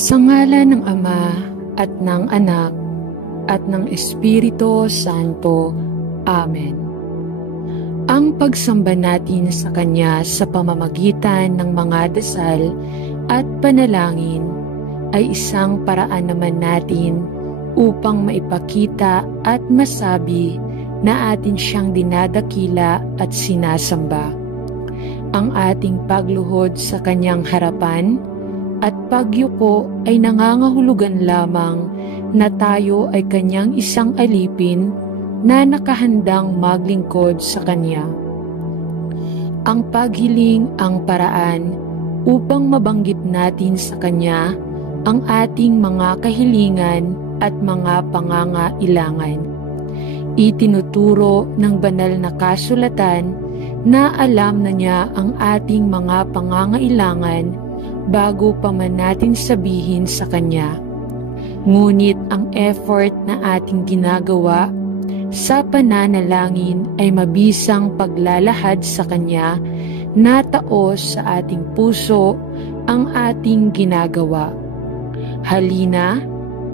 Sa ngalan ng Ama at ng Anak at ng Espiritu Santo. Amen. Ang pagsamba natin sa Kanya sa pamamagitan ng mga dasal at panalangin ay isang paraan naman natin upang maipakita at masabi na atin siyang dinadakila at sinasamba. Ang ating pagluhod sa Kanyang harapan at pagyuko ay nangangahulugan lamang na tayo ay Kanyang isang alipin na nakahandang maglingkod sa Kanya. Ang paghiling ang paraan upang mabanggit natin sa Kanya ang ating mga kahilingan at mga pangangailangan. Itinuturo ng banal na kasulatan na alam na niya ang ating mga pangangailangan bago pa man natin sabihin sa Kanya. Ngunit ang effort na ating ginagawa sa pananalangin ay mabisang paglalahad sa Kanya na taos sa ating puso ang ating ginagawa. Halina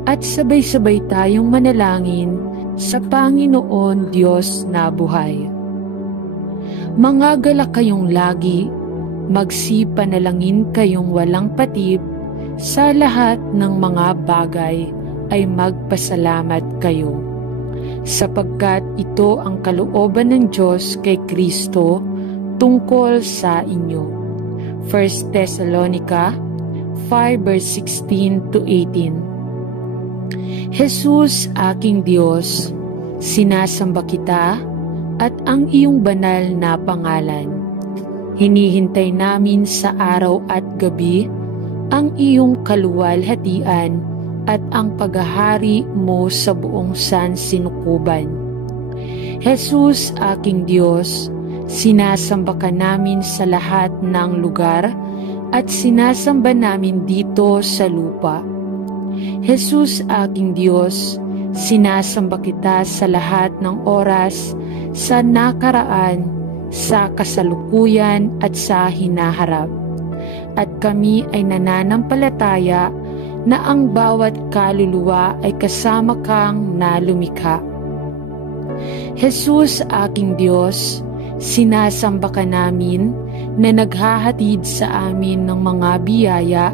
at sabay-sabay tayong manalangin sa Panginoon Diyos na buhay. Mangagalak kayong lagi, magsipanalangin kayong walang patib, sa lahat ng mga bagay ay magpasalamat kayo. Sapagkat ito ang kalooban ng Diyos kay Kristo tungkol sa inyo. 1 Thessalonica 5 verse 16 to 18. Jesus, aking Diyos, sinasamba kita at ang iyong banal na pangalan. Hinihintay namin sa araw at gabi ang iyong kaluwalhatian at ang paghahari mo sa buong sansinukuban. Jesus, aking Diyos, sinasamba ka namin sa lahat ng lugar at sinasamba namin dito sa lupa. Jesus, aking Diyos, sinasamba kita sa lahat ng oras, sa nakaraan, sa kasalukuyan at sa hinaharap. At kami ay nananampalataya na ang bawat kaluluwa ay kasama kang nalumikha. Jesus, aking Diyos, sinasamba ka namin na naghahatid sa amin ng mga biyaya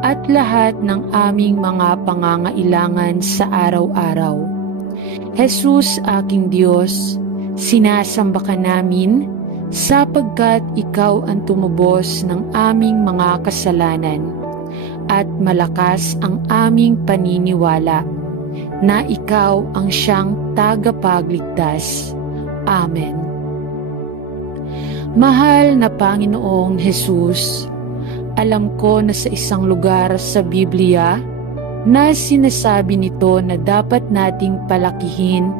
at lahat ng aming mga pangangailangan sa araw-araw. Jesus, aking Diyos, sinasamba ka namin sapagkat ikaw ang tumubos ng aming mga kasalanan at malakas ang aming paniniwala na ikaw ang siyang tagapagligtas. Amen. Mahal na Panginoong Jesus, alam ko na sa isang lugar sa Biblia na sinasabi nito na dapat nating palakihin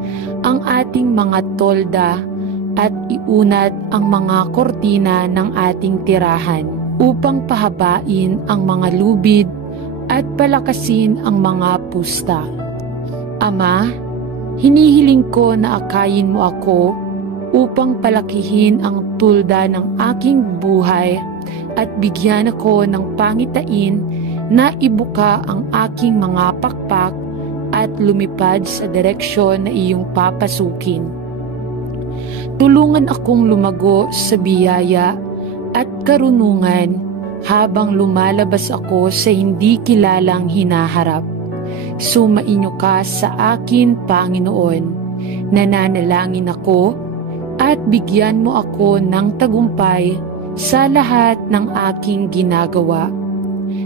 ang ating mga tolda at iunat ang mga kortina ng ating tirahan upang pahabain ang mga lubid at palakasin ang mga pusta. Ama, hinihiling ko na akayin mo ako upang palakihin ang tulda ng aking buhay at bigyan ako ng pangitain na ibuka ang aking mga pakpak at lumipad sa direksyon na iyong papasukin. Tulungan akong lumago sa biyaya at karunungan habang lumalabas ako sa hindi kilalang hinaharap. Sumainyo ka sa akin, Panginoon. Nananalangin ako at bigyan mo ako ng tagumpay sa lahat ng aking ginagawa,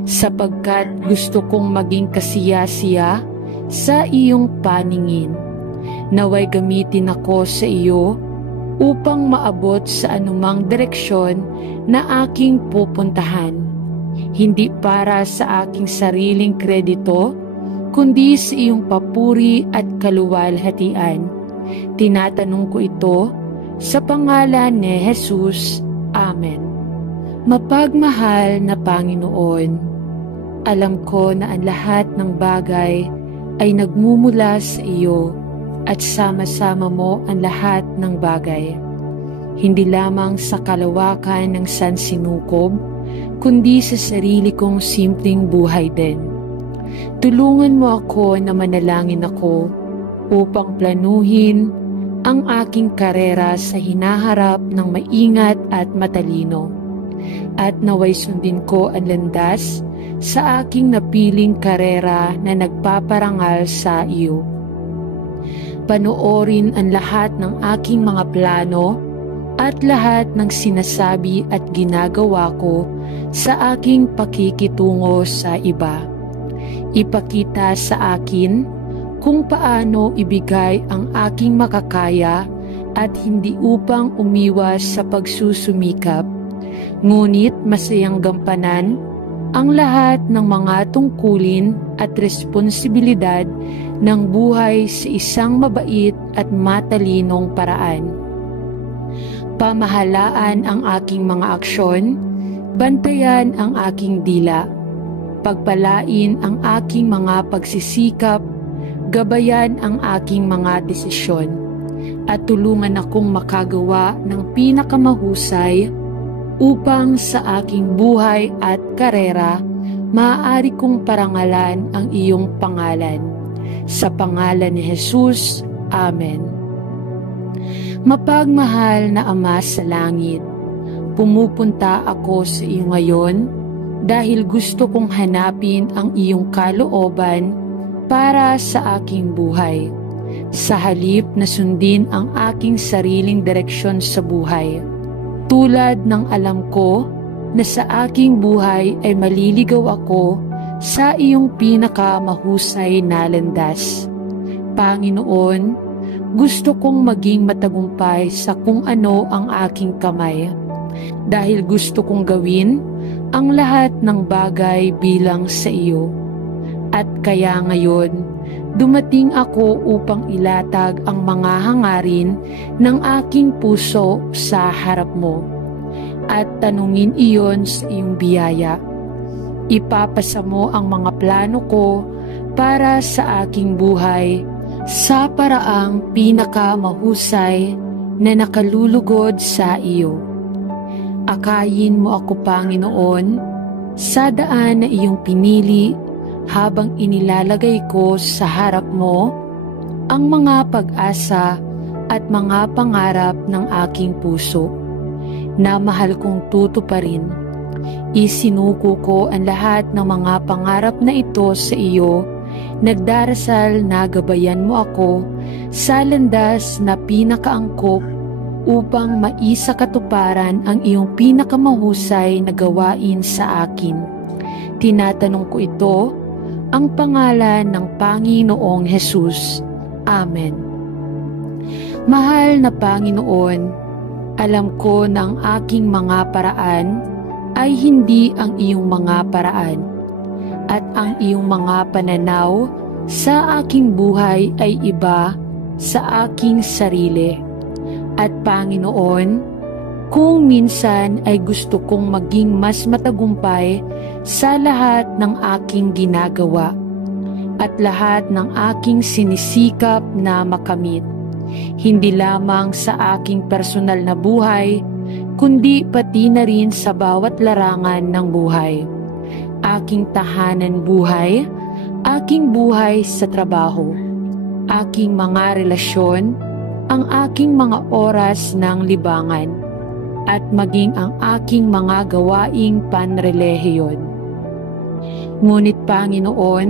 sapagkat gusto kong maging kasiya-siya sa iyong paningin. Naway gamitin ako sa iyo upang maabot sa anumang direksyon na aking pupuntahan, hindi para sa aking sariling kredito, kundi sa iyong papuri at kaluwalhatian. Tinatanong ko ito sa pangalan ni Jesus. Amen. Mapagmahal na Panginoon, alam ko na ang lahat ng bagay ay nagmumula sa iyo at sama-sama mo ang lahat ng bagay. Hindi lamang sa kalawakan ng sansinukob, kundi sa sarili kong simpleng buhay din. Tulungan mo ako na manalangin ako upang planuhin ang aking karera sa hinaharap ng maingat at matalino, at naway sundin ko ang landas sa aking napiling karera na nagpaparangal sa iyo. Panoorin ang lahat ng aking mga plano at lahat ng sinasabi at ginagawa ko sa aking pakikitungo sa iba. Ipakita sa akin kung paano ibigay ang aking makakaya at hindi upang umiwas sa pagsusumikap, ngunit masayang gampanan ang lahat ng mga tungkulin at responsibilidad ng buhay sa isang mabait at matalinong paraan. Pamahalaan ang aking mga aksyon, bantayan ang aking dila, pagpalain ang aking mga pagsisikap, gabayan ang aking mga desisyon, at tulungan akong makagawa ng pinakamahusay upang sa aking buhay at karera maaari kong parangalan ang iyong pangalan. Sa pangalan ni Jesus, Amen. Mapagmahal na Ama sa langit, pumupunta ako sa iyo ngayon dahil gusto kong hanapin ang iyong kalooban para sa aking buhay, sa halip na sundin ang aking sariling direksyon sa buhay. Tulad ng alam ko na sa aking buhay ay maliligaw ako sa iyong pinakamahusay na landas. Panginoon, gusto kong maging matagumpay sa kung ano ang aking kamay, dahil gusto kong gawin ang lahat ng bagay bilang sa iyo. At kaya ngayon, dumating ako upang ilatag ang mga hangarin ng aking puso sa harap mo at tanungin iyon sa iyong biyaya. Ipapasa mo ang mga plano ko para sa aking buhay sa paraang pinakamahusay na nakalulugod sa iyo. Akayin mo ako, Panginoon, sa daan na iyong pinili habang inilalagay ko sa harap mo ang mga pag-asa at mga pangarap ng aking puso na mahal kong tutuparin. Isinuko ko ang lahat ng mga pangarap na ito sa iyo, nagdarasal na gabayan mo ako sa landas na pinakaangkop upang maisakatuparan ang iyong pinakamahusay na gawain sa akin. Tinatanong ko ito ang pangalan ng Panginoong Jesus. Amen. Mahal na Panginoon, alam ko na ang aking mga paraan ay hindi ang iyong mga paraan, at ang iyong mga pananaw sa aking buhay ay iba sa aking sarili. At Panginoon, kung minsan ay gusto kong maging mas matagumpay sa lahat ng aking ginagawa at lahat ng aking sinisikap na makamit, hindi lamang sa aking personal na buhay, kundi pati na rin sa bawat larangan ng buhay. Aking tahanan buhay, aking buhay sa trabaho, aking mga relasyon, ang aking mga oras ng libangan, at maging ang aking mga gawaing panrelihiyon. Ngunit Panginoon,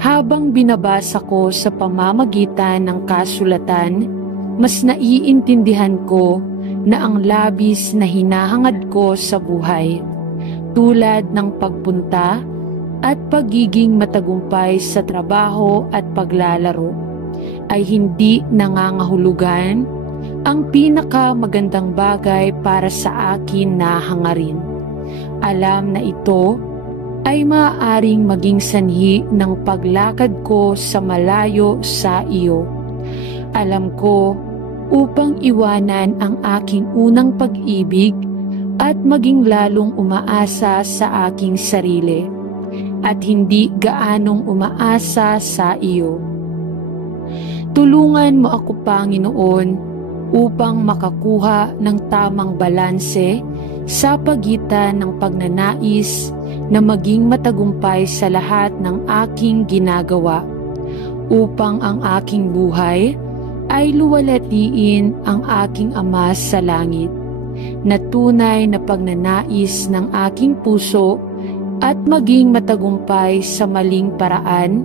habang binabasa ko sa pamamagitan ng kasulatan, mas naiintindihan ko na ang labis na hinahangad ko sa buhay, tulad ng pagpunta at pagiging matagumpay sa trabaho at paglalaro, ay hindi nangangahulugan ang pinakamagandang bagay para sa akin na hangarin. Alam na ito ay maaaring maging sanhi ng paglakad ko sa malayo sa iyo. Alam ko upang iwanan ang aking unang pag-ibig at maging lalong umaasa sa aking sarili at hindi gaanong umaasa sa iyo. Tulungan mo ako, Panginoon, upang makakuha ng tamang balanse sa pagitan ng pagnanais na maging matagumpay sa lahat ng aking ginagawa, upang ang aking buhay ay luwalhatiin ang aking Ama sa langit, na tunay na pagnanais ng aking puso at maging matagumpay sa maling paraan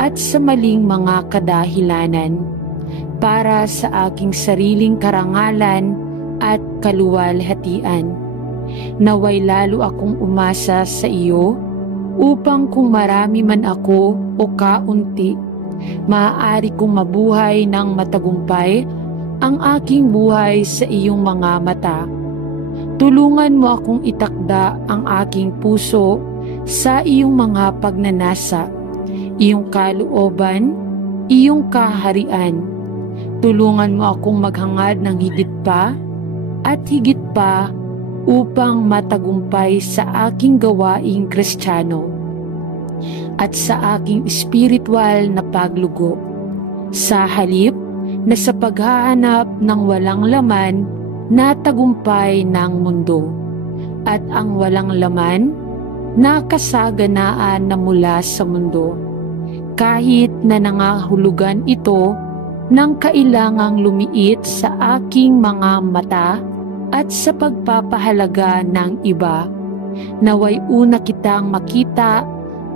at sa maling mga kadahilanan, para sa aking sariling karangalan at kaluwalhatian. Naway lalo akong umasa sa iyo, upang kung marami man ako o kaunti, maaari kong mabuhay ng matagumpay ang aking buhay sa iyong mga mata. Tulungan mo akong itakda ang aking puso sa iyong mga pagnanasa, iyong kalooban, iyong kaharian. Tulungan mo akong maghangad ng higit pa at higit pa upang matagumpay sa aking gawaing Kristiyano at sa aking espiritual na paglugo. Sa halip na sa paghahanap ng walang laman na tagumpay ng mundo, at ang walang laman na kasaganaan na mula sa mundo, kahit na nangahulugan ito ng kailangang lumiit sa aking mga mata at sa pagpapahalaga ng iba. Naway una kitang makita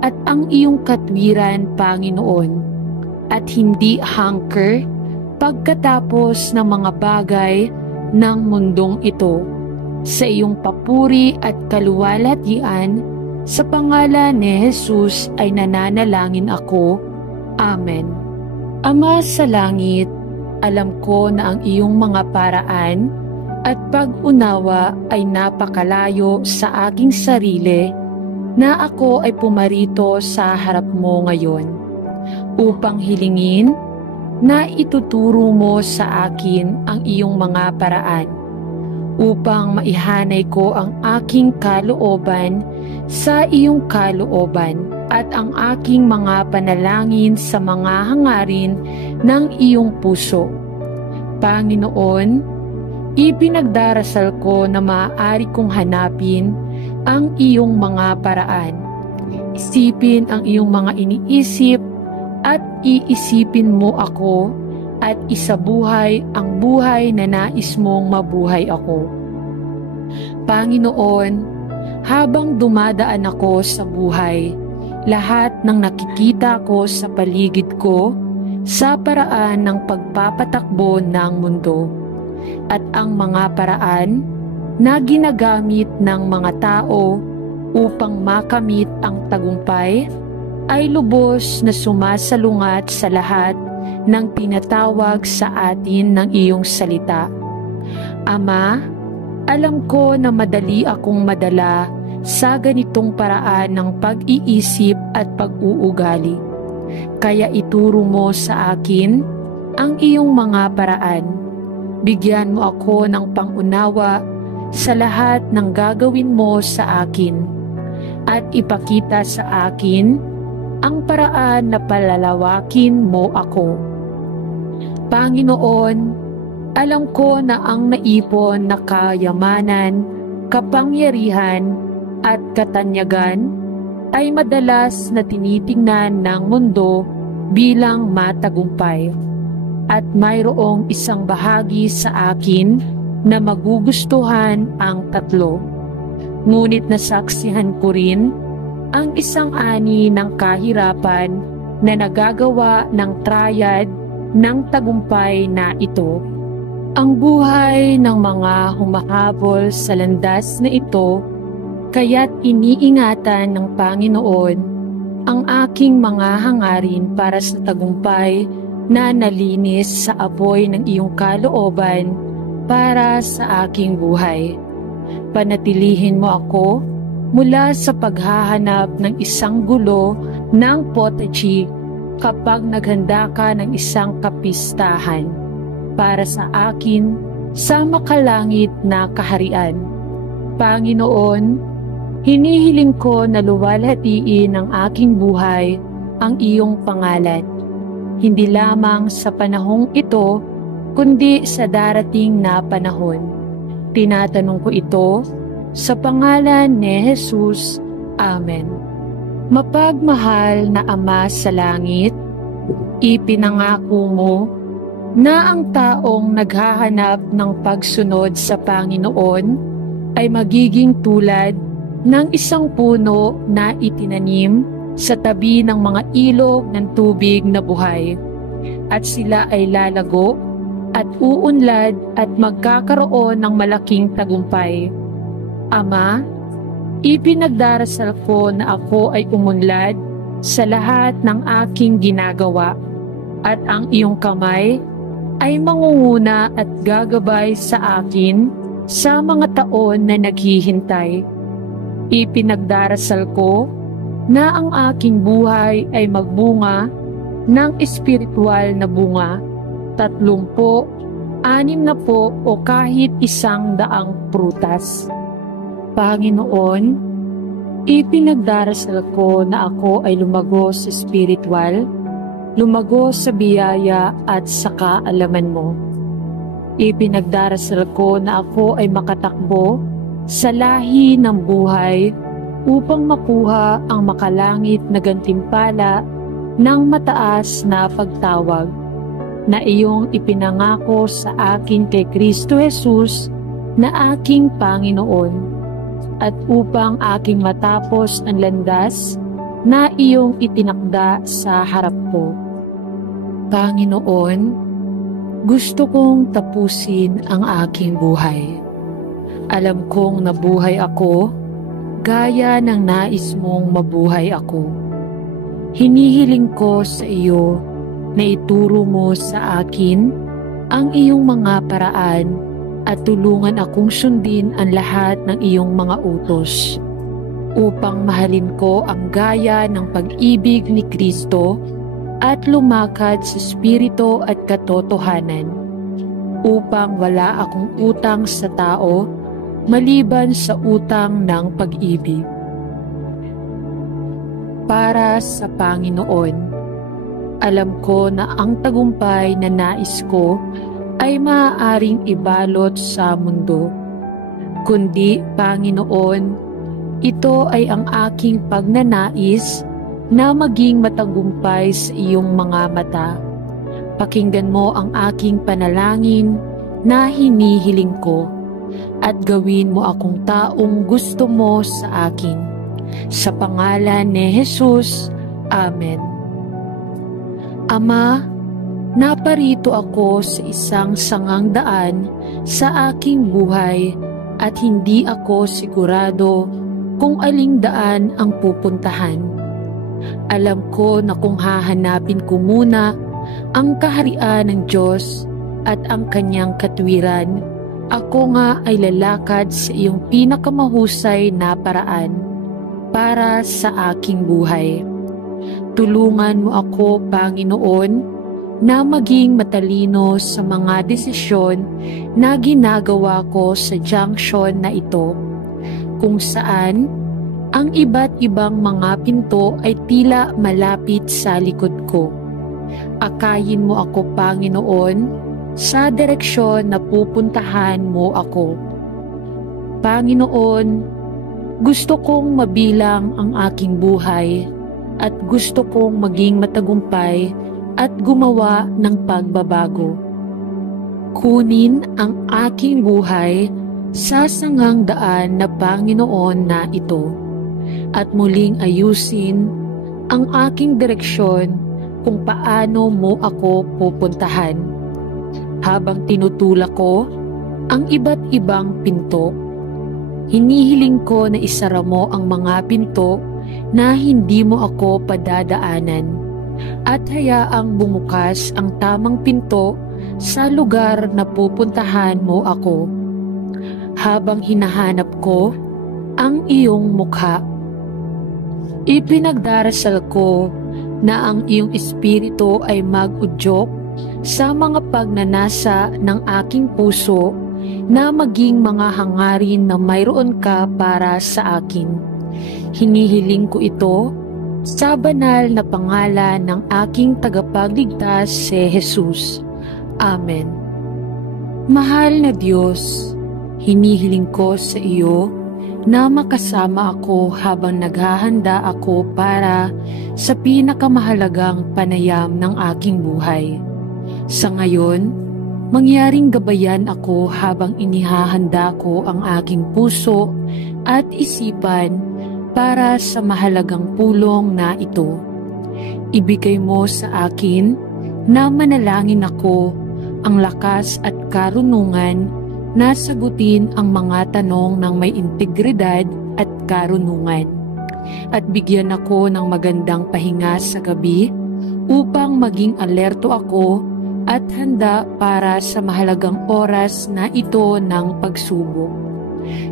at ang iyong katwiran, Panginoon, at hindi hangker pagkatapos ng mga bagay ng mundong ito. Sa iyong papuri at kaluwalhatian, sa pangalan ni Jesus ay nananalangin ako. Amen. Ama sa langit, alam ko na ang iyong mga paraan at pag-unawa ay napakalayo sa aking sarili, na ako ay pumarito sa harap mo ngayon upang hilingin na ituturo mo sa akin ang iyong mga paraan, upang maihanay ko ang aking kalooban sa iyong kalooban at ang aking mga panalangin sa mga hangarin ng iyong puso. Panginoon, ipinagdarasal ko na maaari kong hanapin ang iyong mga paraan, isipin ang iyong mga iniisip at iisipin mo ako, at isabuhay ang buhay na nais mong mabuhay ako. Panginoon, habang dumadaan ako sa buhay, lahat ng nakikita ko sa paligid ko sa paraan ng pagpapatakbo ng mundo, at ang mga paraan na ginagamit ng mga tao upang makamit ang tagumpay ay lubos na sumasalungat sa lahat ng tinatawag sa atin ng iyong salita. Ama, alam ko na madali akong madala sa ganitong paraan ng pag-iisip at pag-uugali. Kaya ituro mo sa akin ang iyong mga paraan. Bigyan mo ako ng pangunawa sa lahat ng gagawin mo sa akin, at ipakita sa akin ang paraan na palalawakin mo ako. Panginoon, alam ko na ang naipon na kayamanan, kapangyarihan at katanyagan ay madalas na tinitingnan ng mundo bilang matagumpay, at mayroong isang bahagi sa akin na magugustuhan ang tatlo. Ngunit nasaksihan ko rin ang isang ani ng kahirapan na nagagawa ng triad ng tagumpay na ito. Ang buhay ng mga humahabol sa landas na ito, kaya't iniingatan ng Panginoon ang aking mga hangarin para sa tagumpay na nalinis sa apoy ng iyong kalooban para sa aking buhay. Panatilihin mo ako mula sa paghahanap ng isang gulo ng potachi kapag naghanda ka ng isang kapistahan para sa akin sa makalangit na kaharian. Panginoon, hinihiling ko na luwalhatiin ng aking buhay ang iyong pangalan, hindi lamang sa panahong ito, kundi sa darating na panahon. Tinatanong ko ito sa pangalan ni Jesus. Amen. Mapagmahal na Ama sa langit, ipinangako mo na ang taong naghahanap ng pagsunod sa Panginoon ay magiging tulad ng isang puno na itinanim sa tabi ng mga ilog ng tubig na buhay, at sila ay lalago at uunlad at magkakaroon ng malaking tagumpay. Ama, ipinagdarasal ko na ako ay umunlad sa lahat ng aking ginagawa, at ang iyong kamay ay mangunguna at gagabay sa akin sa mga taon na naghihintay. Ipinagdarasal ko na ang aking buhay ay magbunga ng espiritual na bunga, 30, 60 o kahit 100 prutas. Panginoon, ipinagdarasal ko na ako ay lumago sa espiritual, lumago sa biyaya at sa kaalaman mo. Ipinagdarasal ko na ako ay makatakbo sa lahi ng buhay upang makuha ang makalangit na gantimpala ng mataas na pagtawag na iyong ipinangako sa akin kay Kristo Jesus na aking Panginoon, at upang aking matapos ang landas na iyong itinakda sa harap ko. Panginoon, gusto kong tapusin ang aking buhay. Alam kong nabuhay ako gaya ng nais mong mabuhay ako. Hinihiling ko sa iyo na ituro mo sa akin ang iyong mga paraan at tulungan akong sundin ang lahat ng iyong mga utos, upang mahalin ko ang gaya ng pag-ibig ni Kristo at lumakad sa espiritu at katotohanan, upang wala akong utang sa tao maliban sa utang ng pag-ibig. Para sa Panginoon, alam ko na ang tagumpay na nais ko ay maaaring ibalot sa mundo. Kundi, Panginoon, ito ay ang aking pagnanais na maging matagumpay sa iyong mga mata. Pakinggan mo ang aking panalangin na hinihiling ko, at gawin mo akong taong gusto mo sa akin. Sa pangalan ni Jesus. Amen. Ama, naparito ako sa isang sangang daan sa aking buhay, at hindi ako sigurado kung aling daan ang pupuntahan. Alam ko na kung hahanapin ko muna ang kaharian ng Diyos at ang kanyang katwiran, ako nga ay lalakad sa iyong pinakamahusay na paraan para sa aking buhay. Tulungan mo ako, Panginoon, na maging matalino sa mga desisyon na ginagawa ko sa junction na ito, kung saan ang iba't ibang mga pinto ay tila malapit sa likod ko. Akayin mo ako, Panginoon, sa direksyon na pupuntahan mo ako. Panginoon, gusto kong mabilang ang aking buhay, at gusto kong maging matagumpay at gumawa ng pagbabago. Kunin ang aking buhay sa sangang daan na Panginoon na ito, at muling ayusin ang aking direksyon kung paano mo ako pupuntahan. Habang tinutulak ko ang iba't ibang pinto, hinihiling ko na isara mo ang mga pinto na hindi mo ako padadaanan, at hayaang bumukas ang tamang pinto sa lugar na pupuntahan mo ako. Habang hinahanap ko ang iyong mukha, ipinagdarasal ko na ang iyong espiritu ay mag-udyok sa mga pagnanasa ng aking puso, na maging mga hangarin na mayroon ka para sa akin. Hinihiling ko ito sa banal na pangalan ng aking tagapagligtas si Jesus. Amen. Mahal na Diyos, hinihiling ko sa iyo na makasama ako habang naghahanda ako para sa pinakamahalagang panayam ng aking buhay. Sa ngayon, mangyaring gabayan ako habang inihahanda ko ang aking puso at isipan para sa mahalagang pulong na ito. Ibigay mo sa akin na manalangin ako ang lakas at karunungan na sagutin ang mga tanong ng may integridad at karunungan. At bigyan ako ng magandang pahinga sa gabi upang maging alerto ako at handa para sa mahalagang oras na ito ng pagsubok.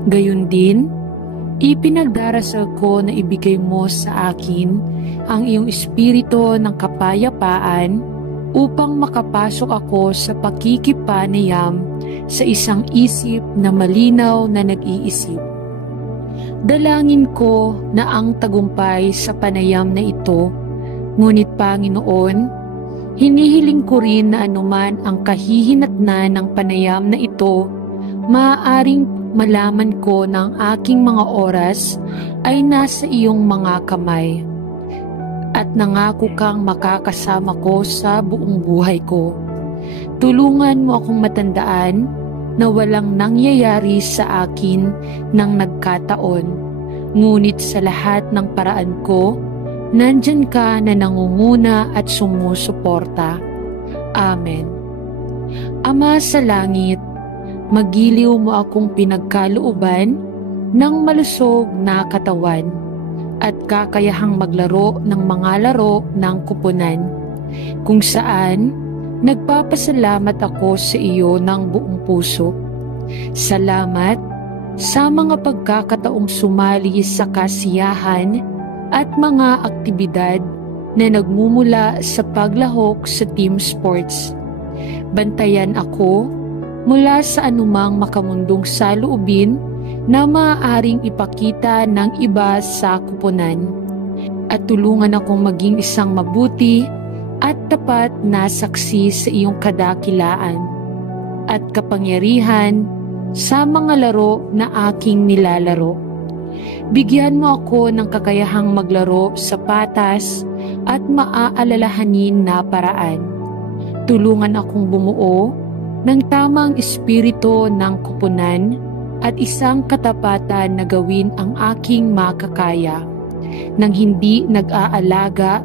Gayon din, ipinagdarasal ko na ibigay mo sa akin ang iyong espiritu ng kapayapaan upang makapasok ako sa pakikipanayam sa isang isip na malinaw na nag-iisip. Dalangin ko na ang tagumpay sa panayam na ito, ngunit Panginoon, hinihiling ko rin na anuman ang kahihinatnan ng panayam na ito, maaaring malaman ko ng aking mga oras ay nasa iyong mga kamay. At nangako kang makakasama ko sa buong buhay ko. Tulungan mo akong matandaan na walang nangyayari sa akin ng nagkataon, ngunit sa lahat ng paraan ko, nandyan ka na nangunguna at sumusuporta. Amen. Ama sa langit, magiliw mo akong pinagkalooban ng malusog na katawan at kakayahang maglaro ng mga laro ng kuponan, kung saan nagpapasalamat ako sa iyo ng buong puso. Salamat sa mga pagkakataong sumali sa kasiyahan at mga aktibidad na nagmumula sa paglahok sa team sports. Bantayan ako mula sa anumang makamundong saloobin na maaaring ipakita ng iba sa kuponan, at tulungan akong maging isang mabuti at tapat na saksi sa iyong kadakilaan at kapangyarihan sa mga laro na aking nilalaro. Bigyan mo ako ng kakayahang maglaro sa patas at maaalalahanin na paraan. Tulungan akong bumuo ng tamang espiritu ng kuponan at isang katapatan na gawin ang aking makakaya, nang hindi nag-aalaga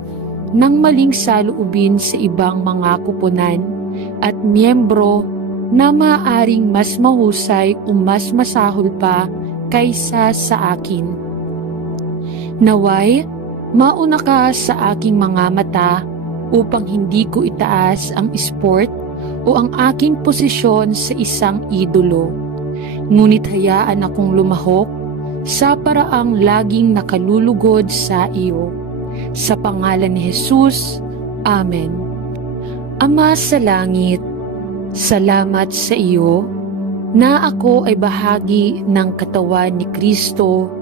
ng maling saloobin sa ibang mga kuponan at miyembro na maaaring mas mahusay o mas masahol pa kaysa sa akin. Naway, mauna ka sa aking mga mata upang hindi ko itaas ang sport o ang aking posisyon sa isang idolo. Ngunit hayaan akong lumahok sa paraang laging nakalulugod sa iyo. Sa pangalan ni Jesus, Amen. Ama sa langit, salamat sa iyo na ako ay bahagi ng katawan ni Kristo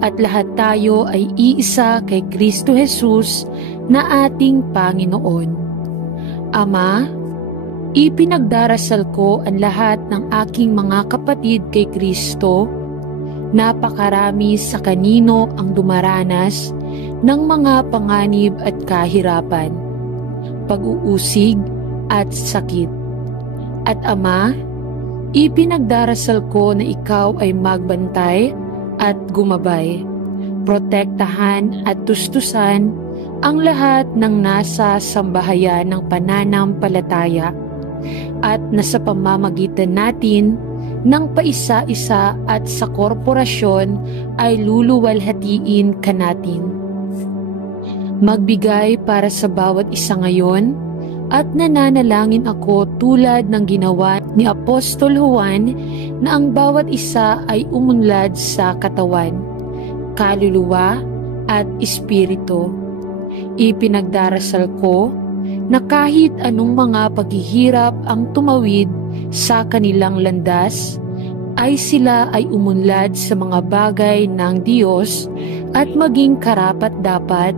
at lahat tayo ay iisa kay Kristo Jesus na ating Panginoon. Ama, ipinagdarasal ko ang lahat ng aking mga kapatid kay Kristo. Napakarami sa kanino ang dumaranas ng mga panganib at kahirapan, pag-uusig at sakit. At Ama, ipinagdarasal ko na ikaw ay magbantay at gumabay, protektahan at tustusan ang lahat ng nasa sambahayan ng pananampalataya, at nasa pamamagitan natin ng paisa-isa at sa korporasyon ay luluwalhatiin ka natin. Magbigay para sa bawat isa ngayon, at nananalangin ako tulad ng ginawa ni Apostol Juan na ang bawat isa ay umunlad sa katawan, kaluluwa at espiritu. Ipinagdarasal ko na kahit anong mga paghihirap ang tumawid sa kanilang landas, ay sila ay umunlad sa mga bagay ng Diyos at maging karapat-dapat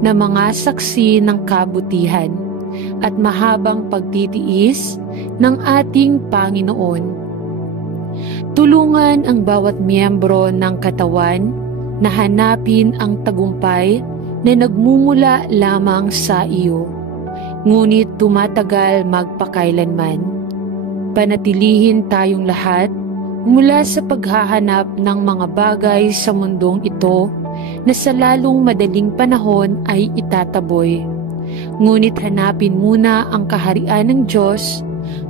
na mga saksi ng kabutihan. at mahabang pagtitiis ng ating Panginoon. Tulungan ang bawat miyembro ng katawan na hanapin ang tagumpay na nagmumula lamang sa iyo, ngunit tumatagal magpakailanman. Panatilihin tayong lahat mula sa paghahanap ng mga bagay sa mundong ito na sa lalong madaling panahon ay itataboy. Ngunit hanapin muna ang kaharian ng Diyos.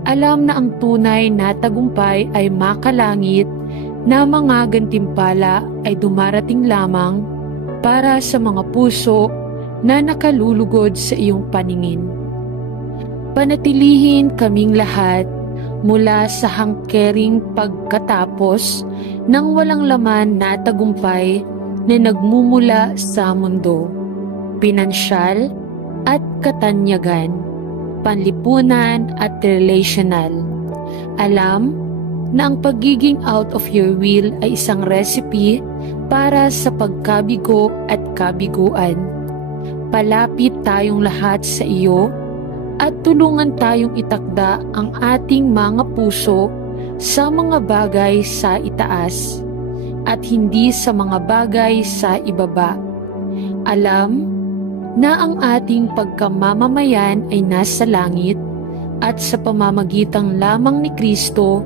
Alam na ang tunay na tagumpay ay makalangit, na mga gantimpala ay dumarating lamang para sa mga puso na nakalulugod sa iyong paningin. Panatilihin kaming lahat mula sa hangkering pagkatapos ng walang laman na tagumpay na nagmumula sa mundo, pinansyal at katanyagan, panlipunan at relational. Alam na ang pagiging out of your will ay isang recipe para sa pagkabigo at kabiguan. Palapit tayong lahat sa iyo at tulungan tayong itakda ang ating mga puso sa mga bagay sa itaas at hindi sa mga bagay sa ibaba. Alam na ang ating pagkamamamayan ay nasa langit at sa pamamagitan lamang ni Kristo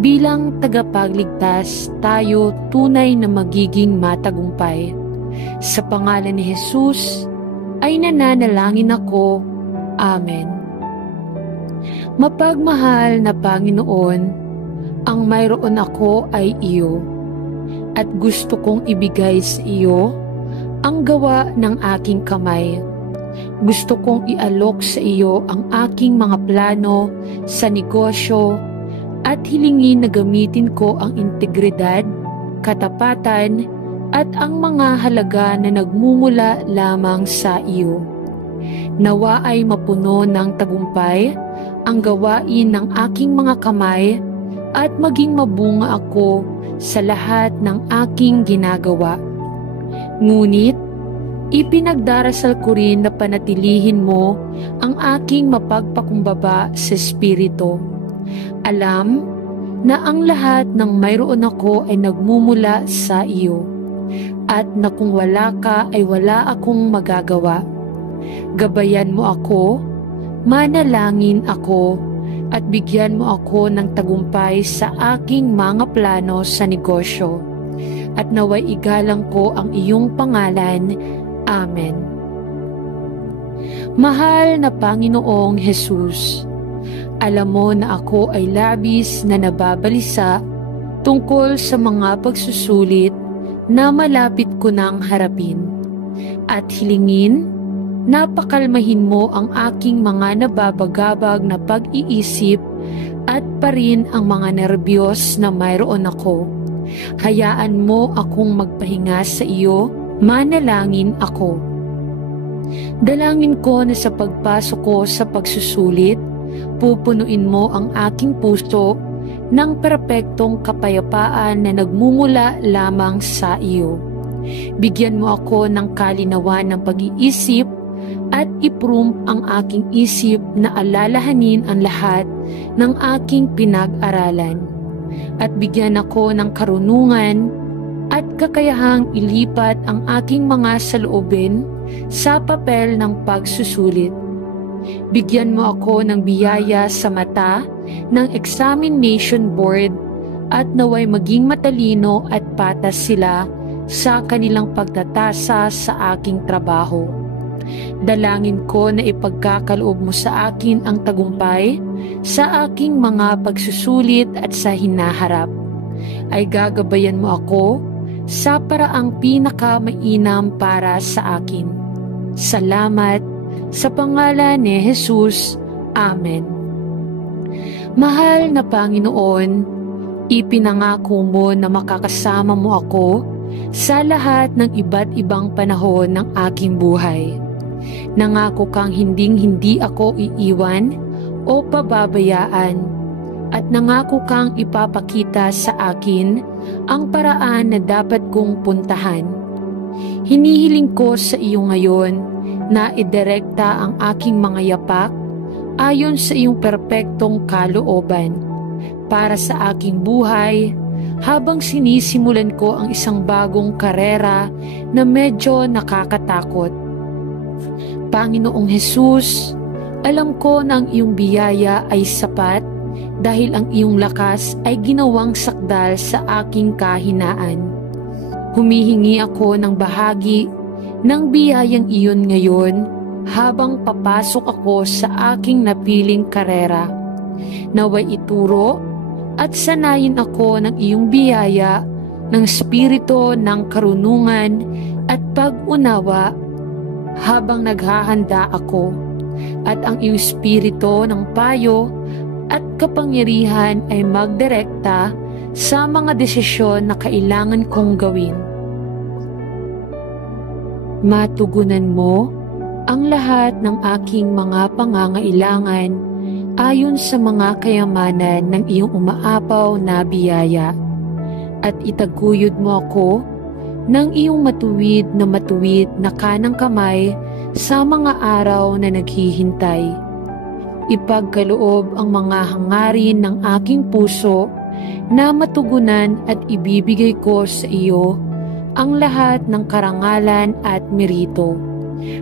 bilang tagapagligtas tayo tunay na magiging matagumpay. Sa pangalan ni Jesus ay nananalangin ako. Amen. Mapagmahal na Panginoon, ang mayroon ako ay iyo, at gusto kong ibigay sa iyo ang gawa ng aking kamay. Gusto kong ialok sa iyo ang aking mga plano sa negosyo at hilingin na gamitin ko ang integridad, katapatan at ang mga halaga na nagmumula lamang sa iyo. Nawa ay mapuno ng tagumpay ang gawain ng aking mga kamay at maging mabunga ako sa lahat ng aking ginagawa. Ngunit, ipinagdarasal ko rin na panatilihin mo ang aking mapagpakumbaba sa espiritu. Alam na ang lahat ng mayroon ako ay nagmumula sa iyo, at na kung wala ka ay wala akong magagawa. Gabayan mo ako, manalangin ako, at bigyan mo ako ng tagumpay sa aking mga plano sa negosyo. At naway igalang ko ang iyong pangalan. Amen. Mahal na Panginoong Jesus, alam mo na ako ay labis na nababalisa tungkol sa mga pagsusulit na malapit ko nang harapin. At hilingin, napakalmahin mo ang aking mga nababagabag na pag-iisip at pa rin ang mga nerbiyos na mayroon ako. Hayaan mo akong magpahinga sa iyo, manalangin ako. Dalangin ko na sa pagpasok ko sa pagsusulit, pupunuin mo ang aking puso ng perpektong kapayapaan na nagmumula lamang sa iyo. Bigyan mo ako ng kalinawan ng pag-iisip at iprump ang aking isip na alalahanin ang lahat ng aking pinag-aralan. At bigyan ako ng karunungan at kakayahang ilipat ang aking mga saloobin sa papel ng pagsusulit. Bigyan mo ako ng biyaya sa mata ng examination board at naway maging matalino at patas sila sa kanilang pagtatasa sa aking trabaho. Dalangin ko na ipagkakaloob mo sa akin ang tagumpay sa aking mga pagsusulit at sa hinaharap. Ay gagabayan mo ako sa paraang pinakamainam para sa akin. Salamat sa pangalan ni Jesus. Amen. Mahal na Panginoon, ipinangako mo na makakasama mo ako sa lahat ng iba't ibang panahon ng aking buhay. Nangako kang hinding-hindi ako iiwan o pababayaan, at nangako kang ipapakita sa akin ang paraan na dapat kong puntahan. Hinihiling ko sa iyo ngayon na idirekta ang aking mga yapak ayon sa iyong perpektong kalooban para sa aking buhay habang sinisimulan ko ang isang bagong karera na medyo nakakatakot. Panginoong Hesus, alam ko na ang iyong biyaya ay sapat dahil ang iyong lakas ay ginawang sakdal sa aking kahinaan. Humihingi ako ng bahagi ng biyayang iyon ngayon habang papasok ako sa aking napiling karera. Naway ituro at sanayin ako ng iyong biyaya ng spirito ng karunungan at pag-unawa habang naghahanda ako, at ang iyong spirito ng payo at kapangyarihan ay magdirekta sa mga desisyon na kailangan kong gawin. Matugunan mo ang lahat ng aking mga pangangailangan ayon sa mga kayamanan ng iyong umaapaw na biyaya, at itaguyod mo ako ng iyong matuwid na kanang kamay sa mga araw na naghihintay. Ipagkaloob ang mga hangarin ng aking puso na matugunan at ibibigay ko sa iyo ang lahat ng karangalan at merito,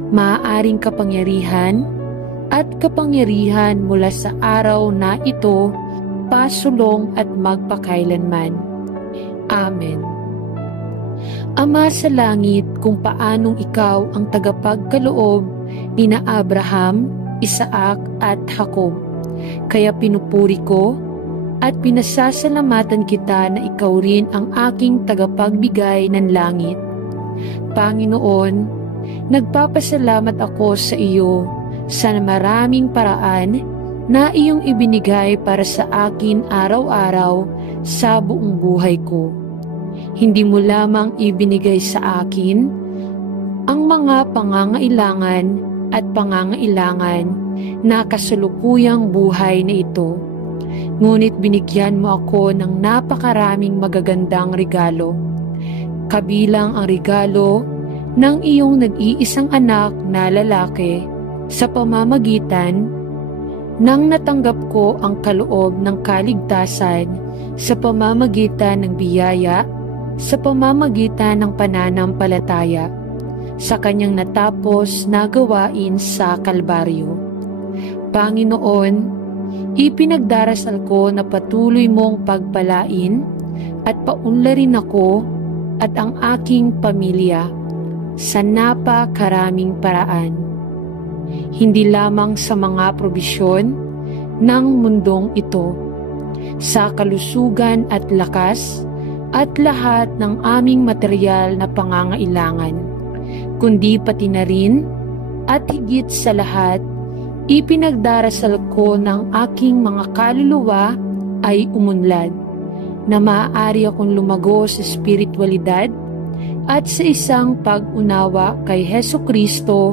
maaaring kapangyarihan at kapangyarihan mula sa araw na ito, pasulong at magpakailanman. Amen. Ama sa langit, kung paanong ikaw ang tagapagkaloob ni na Abraham, Isaac at Jacob, kaya pinupuri ko at pinasasalamatan kita na ikaw rin ang aking tagapagbigay ng langit. Panginoon, nagpapasalamat ako sa iyo sa maraming paraan na iyong ibinigay para sa akin araw-araw sa buong buhay ko. Hindi mo lamang ibinigay sa akin ang mga pangangailangan at pangangailangan na kasalukuyang buhay na ito, ngunit binigyan mo ako ng napakaraming magagandang regalo, kabilang ang regalo ng iyong nag-iisang anak na lalaki sa pamamagitan ng natanggap ko ang kaloob ng kaligtasan sa pamamagitan ng biyaya, sa pamamagitan ng pananampalataya sa kanyang natapos na gawain sa Kalbaryo. Panginoon, ipinagdarasal ko na patuloy mong pagpalain at paunlarin ako at ang aking pamilya sa napakaraming paraan, hindi lamang sa mga probisyon ng mundong ito, sa kalusugan at lakas at lahat ng aming material na pangangailangan, kundi pati na rin at higit sa lahat, ipinagdarasal ko ng aking mga kaluluwa ay umunlad, na maaari akong lumago sa spiritualidad at sa isang pag-unawa kay Hesukristo,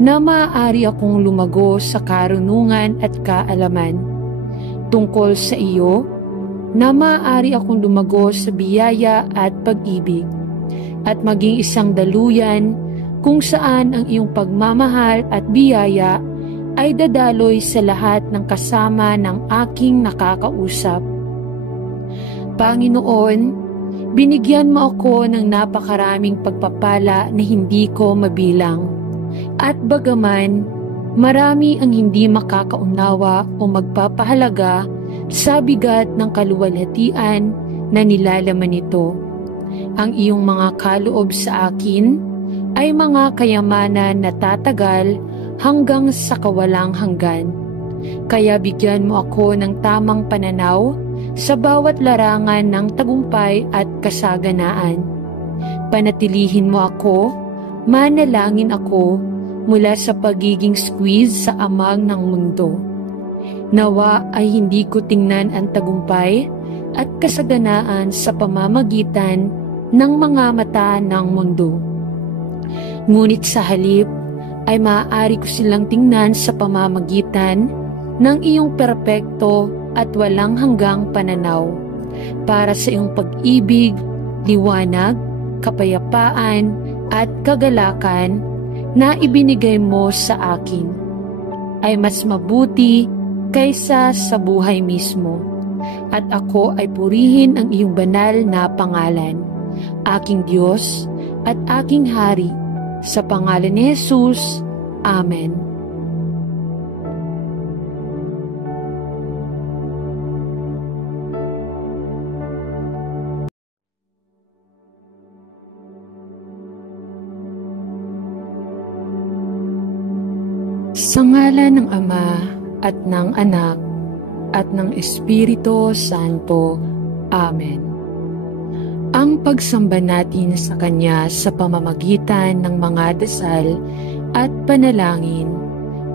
na maaari akong lumago sa karunungan at kaalaman tungkol sa iyo, na maaari akong lumago sa biyaya at pag-ibig, at maging isang daluyan kung saan ang iyong pagmamahal at biyaya ay dadaloy sa lahat ng kasama ng aking nakakausap. Panginoon, binigyan mo ako ng napakaraming pagpapala na hindi ko mabilang, at bagaman marami ang hindi makakaunawa o magpapahalaga sa bigat ng kaluwalhatian na nilalaman nito, ang iyong mga kaloob sa akin ay mga kayamanan na tatagal hanggang sa kawalang hanggan. Kaya bigyan mo ako ng tamang pananaw sa bawat larangan ng tagumpay at kasaganaan. Panatilihin mo ako, manalangin ako mula sa pagiging squeeze sa amag ng mundo. Nawa ay hindi ko tingnan ang tagumpay at kasaganaan sa pamamagitan ng mga mata ng mundo. Ngunit sa halip ay maaari ko silang tingnan sa pamamagitan ng iyong perpekto at walang hanggang pananaw para sa iyong pag-ibig, liwanag, kapayapaan at kagalakan na ibinigay mo sa akin ay mas mabuti kaysa sa buhay mismo. At ako ay purihin ang iyong banal na pangalan, aking Diyos at aking Hari, sa pangalan ni Jesus. Amen. Sa ngalan ng Ama at ng Anak at ng Espiritu Santo. Amen. Ang pagsamba natin sa Kanya sa pamamagitan ng mga dasal at panalangin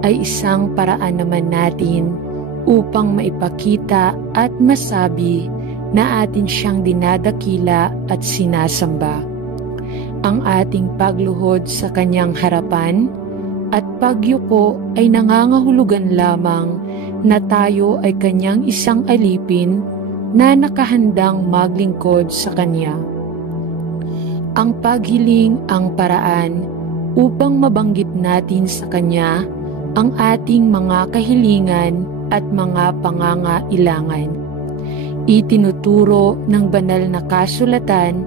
ay isang paraan naman natin upang maipakita at masabi na atin siyang dinadakila at sinasamba. Ang ating pagluhod sa Kanyang harapan at pagyuko ay nangangahulugan lamang na tayo ay Kanyang isang alipin na nakahandang maglingkod sa Kanya. Ang paghiling ang paraan upang mabanggit natin sa Kanya ang ating mga kahilingan at mga pangangailangan. Itinuturo ng banal na kasulatan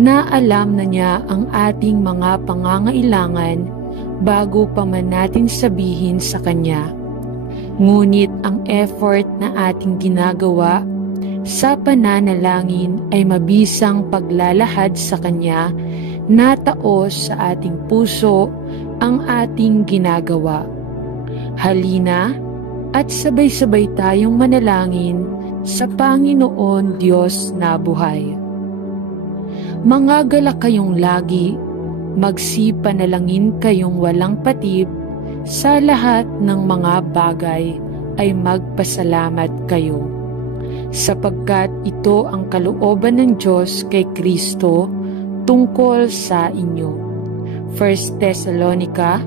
na alam na niya ang ating mga pangangailangan bago pa man natin sabihin sa Kanya. Ngunit ang effort na ating ginagawa sa pananalangin ay mabisang paglalahad sa Kanya na taos sa ating puso ang ating ginagawa. Halina at sabay-sabay tayong manalangin sa Panginoon Diyos na buhay. Mangagalak kayong lagi, magsipanalangin kayong walang patib, sa lahat ng mga bagay ay magpasalamat kayo, sapagkat ito ang kalooban ng Diyos kay Kristo tungkol sa inyo. 1 Thessalonica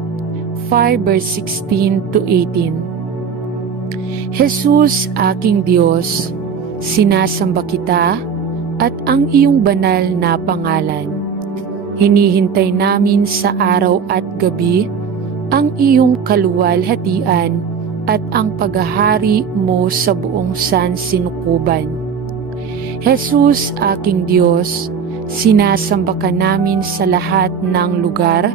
5 verse 16 to 18. Jesus, aking Diyos, sinasamba kita at ang iyong banal na pangalan. Hinihintay namin sa araw at gabi ang iyong kaluwalhatian at ang paghahari mo sa buong sansinukuban. Jesus, aking Diyos, sinasamba ka namin sa lahat ng lugar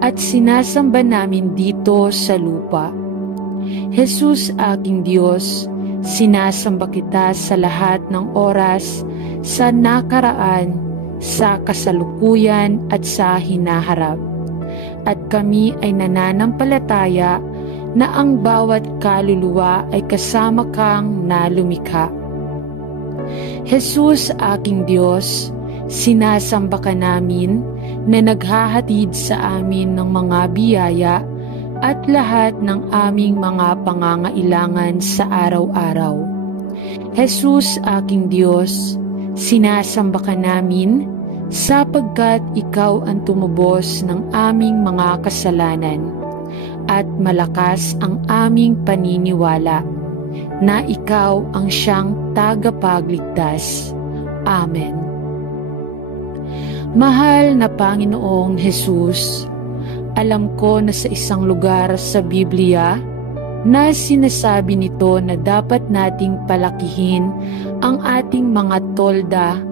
at sinasamba namin dito sa lupa. Jesus, aking Diyos, sinasamba kita sa lahat ng oras, sa nakaraan, sa kasalukuyan at sa hinaharap. At kami ay nananampalataya na ang bawat kaluluwa ay kasama kang nalumikha. Jesus, aking Diyos, sinasamba ka namin na naghahatid sa amin ng mga biyaya at lahat ng aming mga pangangailangan sa araw-araw. Jesus, aking Diyos, sinasamba ka namin sapagkat ikaw ang tumubos ng aming mga kasalanan at malakas ang aming paniniwala na ikaw ang siyang tagapagligtas. Amen. Mahal na Panginoong Jesus, alam ko na sa isang lugar sa Biblia na sinasabi nito na dapat nating palakihin ang ating mga tolda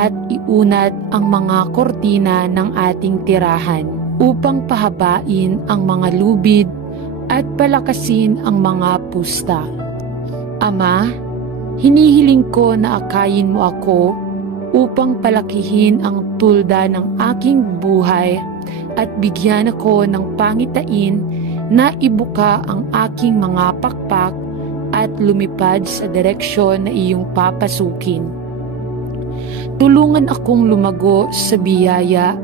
at iunat ang mga kortina ng ating tirahan upang pahabain ang mga lubid at palakasin ang mga pusta. Ama, hinihiling ko na akayin mo ako upang palakihin ang tulda ng aking buhay at bigyan ako ng pangitain na ibuka ang aking mga pakpak at lumipad sa direksyon na iyong papasukin. Tulungan akong lumago sa biyaya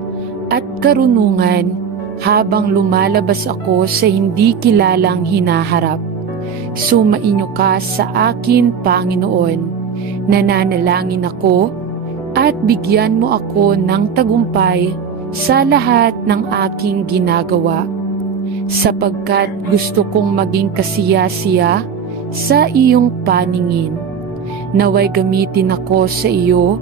at karunungan habang lumalabas ako sa hindi kilalang hinaharap. Sumainyo ka sa akin, Panginoon. Nananalangin ako at bigyan mo ako ng tagumpay sa lahat ng aking ginagawa, sapagkat gusto kong maging kasiya-siya sa iyong paningin. Naway gamitin ako sa iyo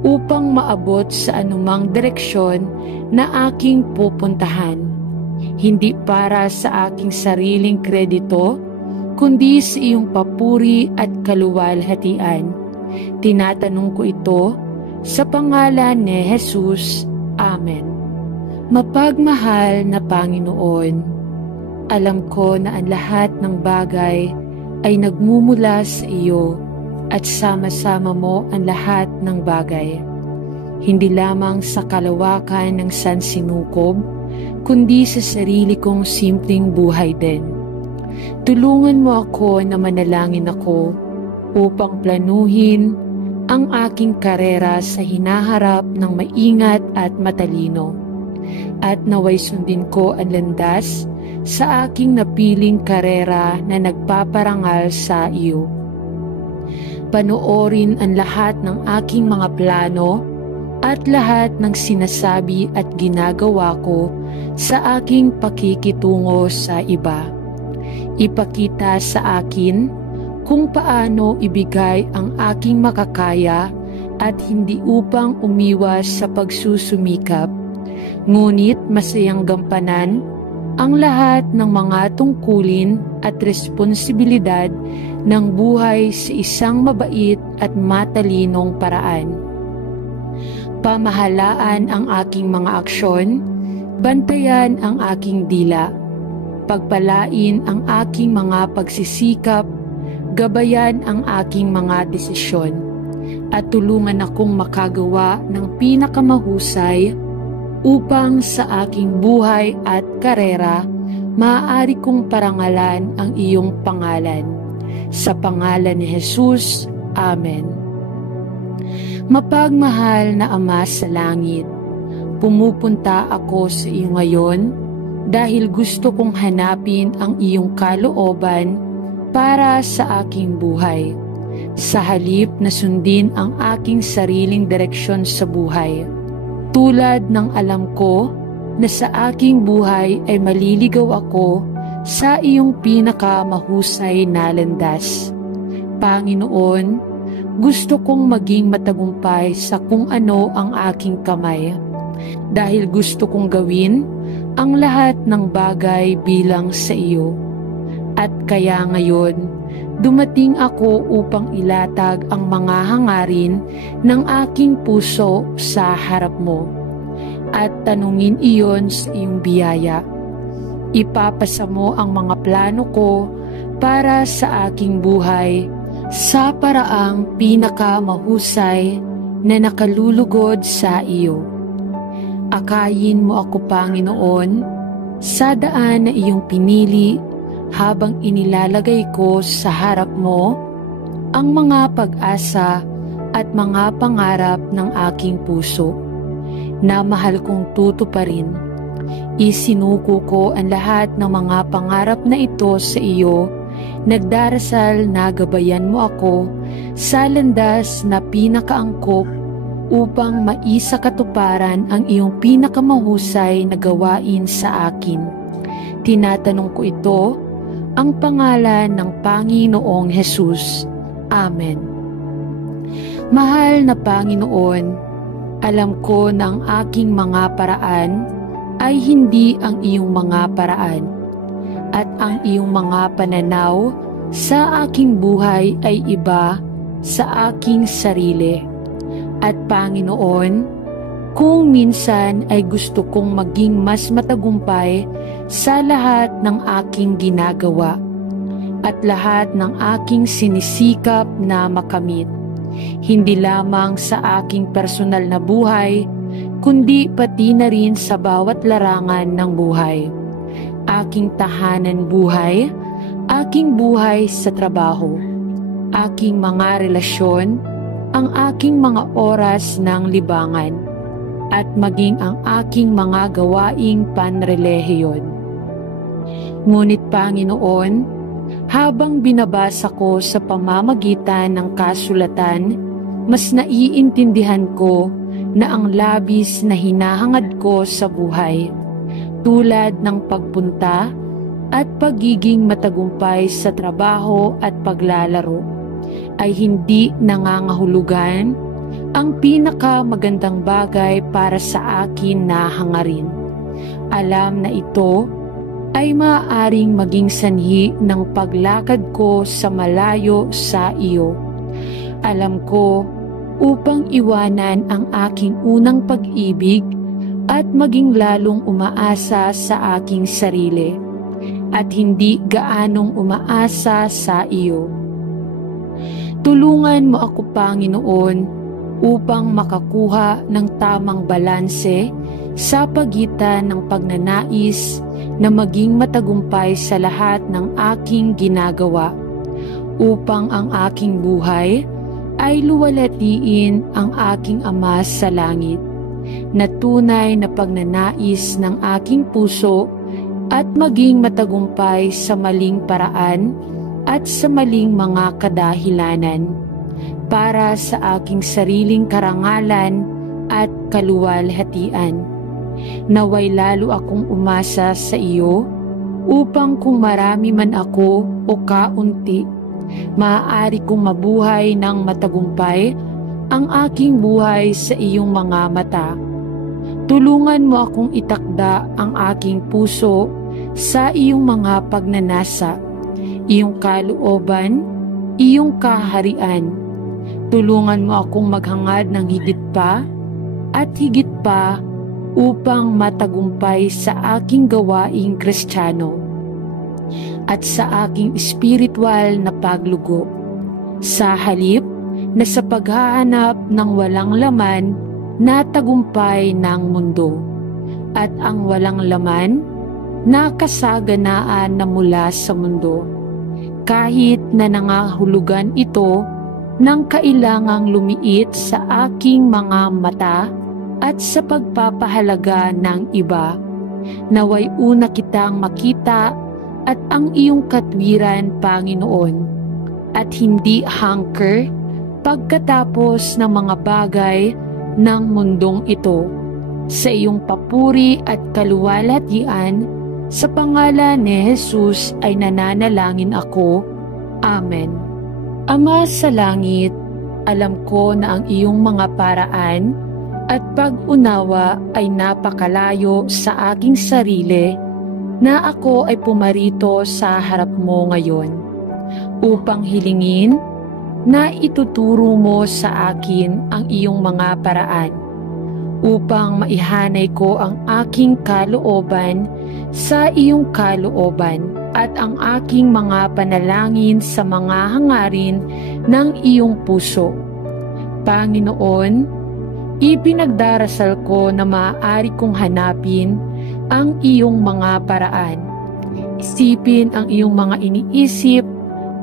upang maabot sa anumang direksyon na aking pupuntahan. hindi para sa aking sariling kredito, kundi sa iyong papuri at kaluwalhatian. Tinatanong ko ito sa pangalan ni Jesus. Amen. Mapagmahal na Panginoon, alam ko na ang lahat ng bagay ay nagmumula sa iyo at sama-sama mo ang lahat ng bagay. Hindi lamang sa kalawakan ng sansinukob, kundi sa sarili kong simpleng buhay din. Tulungan mo ako na manalangin ako upang planuhin ang aking karera sa hinaharap ng maingat at matalino, at naway sundin ko ang landas sa aking napiling karera na nagpaparangal sa iyo. Panoorin ang lahat ng aking mga plano at lahat ng sinasabi at ginagawa ko sa aking pakikitungo sa iba. Ipakita sa akin kung paano ibigay ang aking makakaya at hindi upang umiwas sa pagsusumikap, ngunit masayang gampanan ang lahat ng mga tungkulin at responsibilidad ng buhay sa isang mabait at matalinong paraan. Pamahalaan ang aking mga aksyon, bantayan ang aking dila, pagpalain ang aking mga pagsisikap, gabayan ang aking mga desisyon, at tulungan akong makagawa ng pinakamahusay upang sa aking buhay at karera maaari kong parangalan ang iyong pangalan. Sa pangalan ni Jesus, Amen. Mapagmahal na Ama sa langit, pumupunta ako sa iyo ngayon dahil gusto kong hanapin ang iyong kalooban para sa aking buhay, sa halip na sundin ang aking sariling direksyon sa buhay. Tulad ng alam ko na sa aking buhay ay maliligaw ako sa iyong pinakamahusay na landas. Panginoon, gusto kong maging matagumpay sa kung ano ang aking kamay, dahil gusto kong gawin ang lahat ng bagay bilang sa iyo. At kaya ngayon, dumating ako upang ilatag ang mga hangarin ng aking puso sa harap mo at tanungin iyon sa iyong biyaya. Ipapasa mo ang mga plano ko para sa aking buhay sa paraang pinakamahusay na nakalulugod sa iyo. Akayin mo ako, Panginoon, sa daan na iyong pinili habang inilalagay ko sa harap mo ang mga pag-asa at mga pangarap ng aking puso na mahal kong tutuparin. Isinuko ko ang lahat ng mga pangarap na ito sa iyo, nagdarasal na gabayan mo ako sa landas na pinakaangkop upang maisakatuparan ang iyong pinakamahusay na gawain sa akin. Tinatanong ko ito ang pangalan ng Panginoong Jesus. Amen. Mahal na Panginoon, alam ko na ang aking mga paraan ay hindi ang iyong mga paraan, at ang iyong mga pananaw sa aking buhay ay iba sa aking sarili. At Panginoon, kung minsan ay gusto kong maging mas matagumpay sa lahat ng aking ginagawa at lahat ng aking sinisikap na makamit, hindi lamang sa aking personal na buhay, kundi pati na rin sa bawat larangan ng buhay. Aking tahanan buhay, aking buhay sa trabaho, aking mga relasyon, ang aking mga oras ng libangan, at maging ang aking mga gawaing panrelihiyon. Ngunit Panginoon, habang binabasa ko sa pamamagitan ng kasulatan, mas naiintindihan ko na ang labis na hinahangad ko sa buhay, tulad ng pagpunta at pagiging matagumpay sa trabaho at paglalaro, ay hindi nangangahulugan ang pinakamagandang bagay para sa akin na hangarin. Alam na ito ay maaaring maging sanhi ng paglakad ko sa malayo sa iyo. Alam ko upang iwanan ang aking unang pag-ibig at maging lalong umaasa sa aking sarili at hindi gaanong umaasa sa iyo. Tulungan mo ako, Panginoon, upang makakuha ng tamang balanse sa pagitan ng pagnanais na maging matagumpay sa lahat ng aking ginagawa, upang ang aking buhay ay luwalhatiin ang aking Ama sa langit, na tunay na pagnanais ng aking puso at maging matagumpay sa maling paraan at sa maling mga kadahilanan, para sa aking sariling karangalan at kaluwalhatian. Naway lalo akong umasa sa iyo, upang kung marami man ako o kaunti, maaari kong mabuhay ng matagumpay ang aking buhay sa iyong mga mata. Tulungan mo akong itakda ang aking puso sa iyong mga pagnanasa, iyong kalooban, iyong kaharian. Tulungan mo akong maghangad ng higit pa at higit pa upang matagumpay sa aking gawaing Kristiyano at sa aking espiritual na paglugo. Sa halip na sa paghahanap ng walang laman na tagumpay ng mundo at ang walang laman na kasaganaan na mula sa mundo, kahit na nangahulugan ito ng kailangang lumiit sa aking mga mata at sa pagpapahalaga ng iba. Naway una kitang makita at ang iyong katwiran, Panginoon, at hindi hangker pagkatapos ng mga bagay ng mundong ito. Sa iyong papuri at kaluwalhatian, sa pangalan ni Jesus ay nananalangin ako. Amen. Ama sa langit, alam ko na ang iyong mga paraan at pag-unawa ay napakalayo sa aking sarili, na ako ay pumarito sa harap mo ngayon upang hilingin na ituturo mo sa akin ang iyong mga paraan, upang maihanay ko ang aking kalooban sa iyong kalooban at ang aking mga panalangin sa mga hangarin ng iyong puso. Panginoon, ipinagdarasal ko na maaari kong hanapin ang iyong mga paraan, isipin ang iyong mga iniisip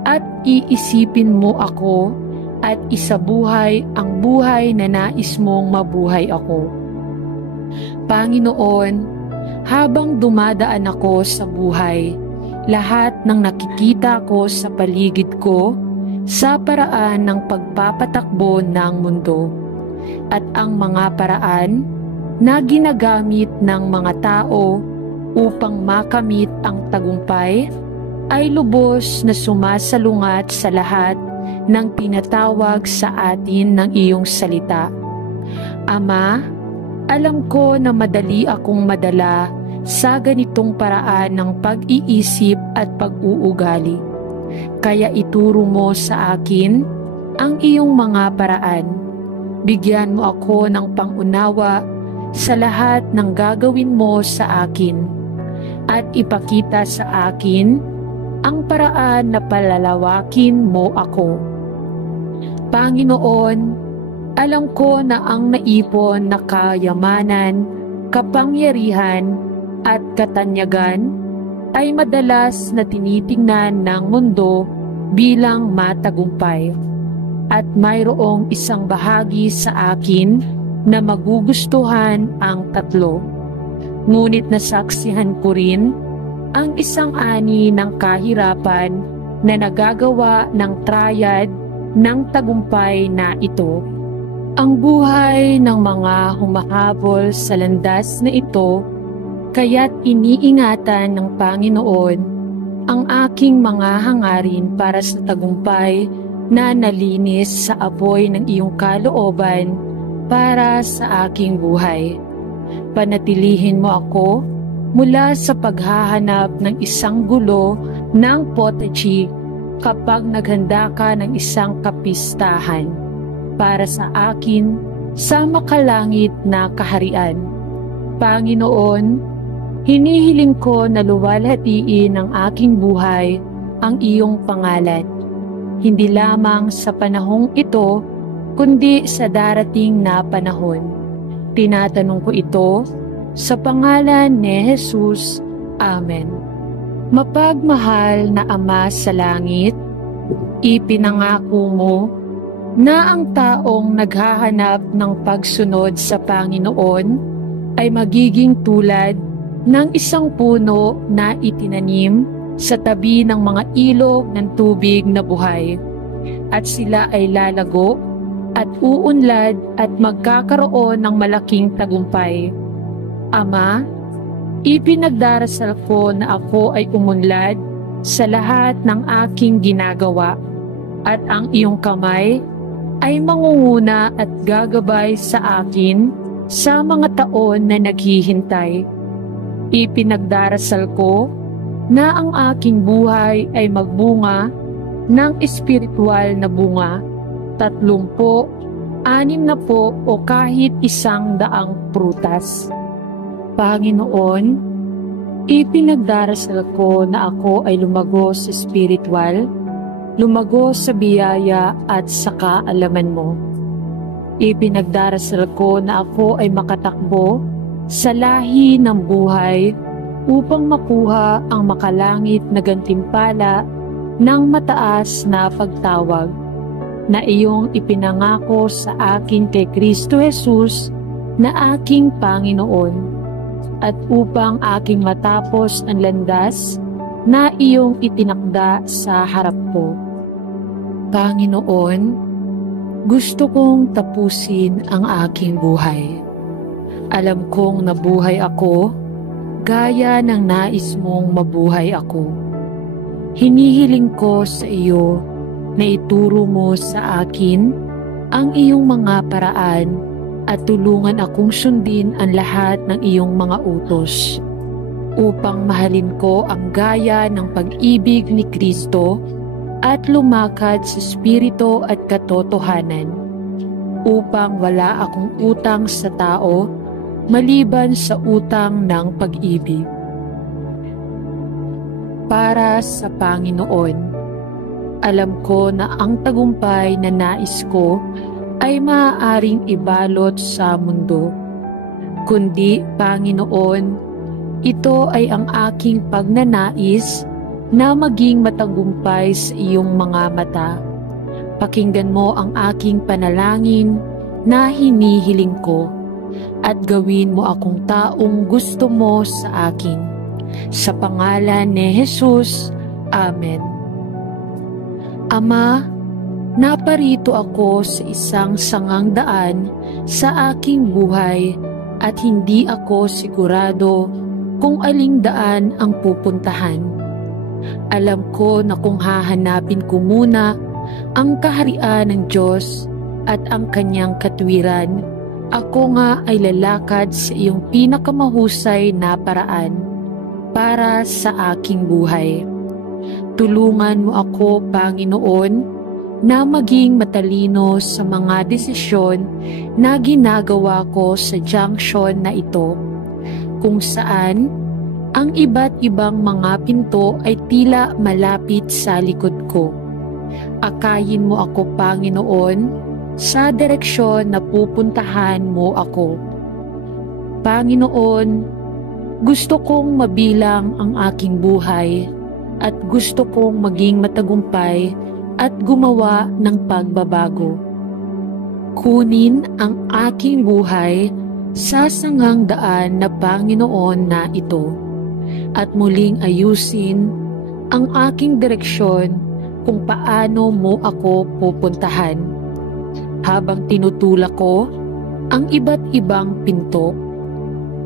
at iisipin mo ako at isabuhay ang buhay na nais mong mabuhay ako. Panginoon, habang dumadaan ako sa buhay, lahat ng nakikita ko sa paligid ko sa paraan ng pagpapatakbo ng mundo at ang mga paraan na ginagamit ng mga tao upang makamit ang tagumpay ay lubos na sumasalungat sa lahat ng tinatawag sa atin ng iyong salita. Ama, alam ko na madali akong madala sa ganitong paraan ng pag-iisip at pag-uugali. Kaya ituro mo sa akin ang iyong mga paraan. Bigyan mo ako ng pangunawa sa lahat ng gagawin mo sa akin at ipakita sa akin ang paraan na palalawakin mo ako. Panginoon, alam ko na ang naipon na kayamanan, kapangyarihan at katanyagan ay madalas na tinitingnan ng mundo bilang matagumpay, at mayroong isang bahagi sa akin na magugustuhan ang tatlo. Ngunit nasaksihan ko rin ang isang ani ng kahirapan na nagagawa ng triad ng tagumpay na ito. Ang buhay ng mga humahabol sa landas na ito, kaya't iniingatan ng Panginoon ang aking mga hangarin para sa tagumpay na nalinis sa apoy ng iyong kalooban para sa aking buhay. Panatilihin mo ako mula sa paghahanap ng isang gulo ng potaji kapag naghanda ka ng isang kapistahan para sa akin sa makalangit na kaharian. Panginoon, hinihiling ko na luwalhatiin ng aking buhay ang iyong pangalan, hindi lamang sa panahong ito, kundi sa darating na panahon. Tinatanong ko ito sa pangalan ni Jesus. Amen. Mapagmahal na Ama sa langit, ipinangako mo na ang taong naghahanap ng pagsunod sa Panginoon ay magiging tulad ng isang puno na itinanim sa tabi ng mga ilog ng tubig na buhay, at sila ay lalago at uunlad at magkakaroon ng malaking tagumpay. Ama, ipinagdarasal ko na ako ay umunlad sa lahat ng aking ginagawa, at ang iyong kamay ay mangunguna at gagabay sa akin sa mga taon na naghihintay. Ipinagdarasal ko na ang aking buhay ay magbunga ng espiritual na bunga, 30, 60 o kahit 100 prutas. Panginoon, ipinagdarasal ko na ako ay lumago sa espiritual, lumago sa biyaya at sa kaalaman mo. Ipinagdarasal ko na ako ay makatakbo sa lahi ng buhay upang makuha ang makalangit na gantimpala ng mataas na pagtawag na iyong ipinangako sa akin kay Kristo Jesus na aking Panginoon, at upang aking matapos ang landas na iyong itinakda sa harap ko. Panginoon, gusto kong tapusin ang aking buhay. Alam kong nabuhay ako gaya ng nais mong mabuhay ako. Hinihiling ko sa iyo na ituro mo sa akin ang iyong mga paraan at tulungan akong sundin ang lahat ng iyong mga utos, upang mahalin ko ang gaya ng pag-ibig ni Kristo at lumakad sa espiritu at katotohanan, upang wala akong utang sa tao maliban sa utang ng pag-ibig. Para sa Panginoon, alam ko na ang tagumpay na nais ko ay maaaring ibalot sa mundo. Kundi, Panginoon, ito ay ang aking pagnanais na maging matagumpay sa iyong mga mata. Pakinggan mo ang aking panalangin na hinihiling ko, at gawin mo akong taong gusto mo sa akin. Sa pangalan ni Jesus. Amen. Ama, naparito ako sa isang sangang daan sa aking buhay at hindi ako sigurado kung aling daan ang pupuntahan. Alam ko na kung hahanapin ko muna ang kaharian ng Diyos at ang kanyang katwiran, ako nga ay lalakad sa iyong pinakamahusay na paraan para sa aking buhay. Tulungan mo ako, Panginoon, na maging matalino sa mga desisyon na ginagawa ko sa junction na ito, kung saan ang iba't ibang mga pinto ay tila malapit sa likod ko. Akayin mo ako, Panginoon, sa direksyon na pupuntahan mo ako. Panginoon, gusto kong mabilang ang aking buhay at gusto kong maging matagumpay at gumawa ng pagbabago. Kunin ang aking buhay sa sangang daan na Panginoon na ito, at muling ayusin ang aking direksyon kung paano mo ako pupuntahan. Habang tinutulak ko ang iba't ibang pinto,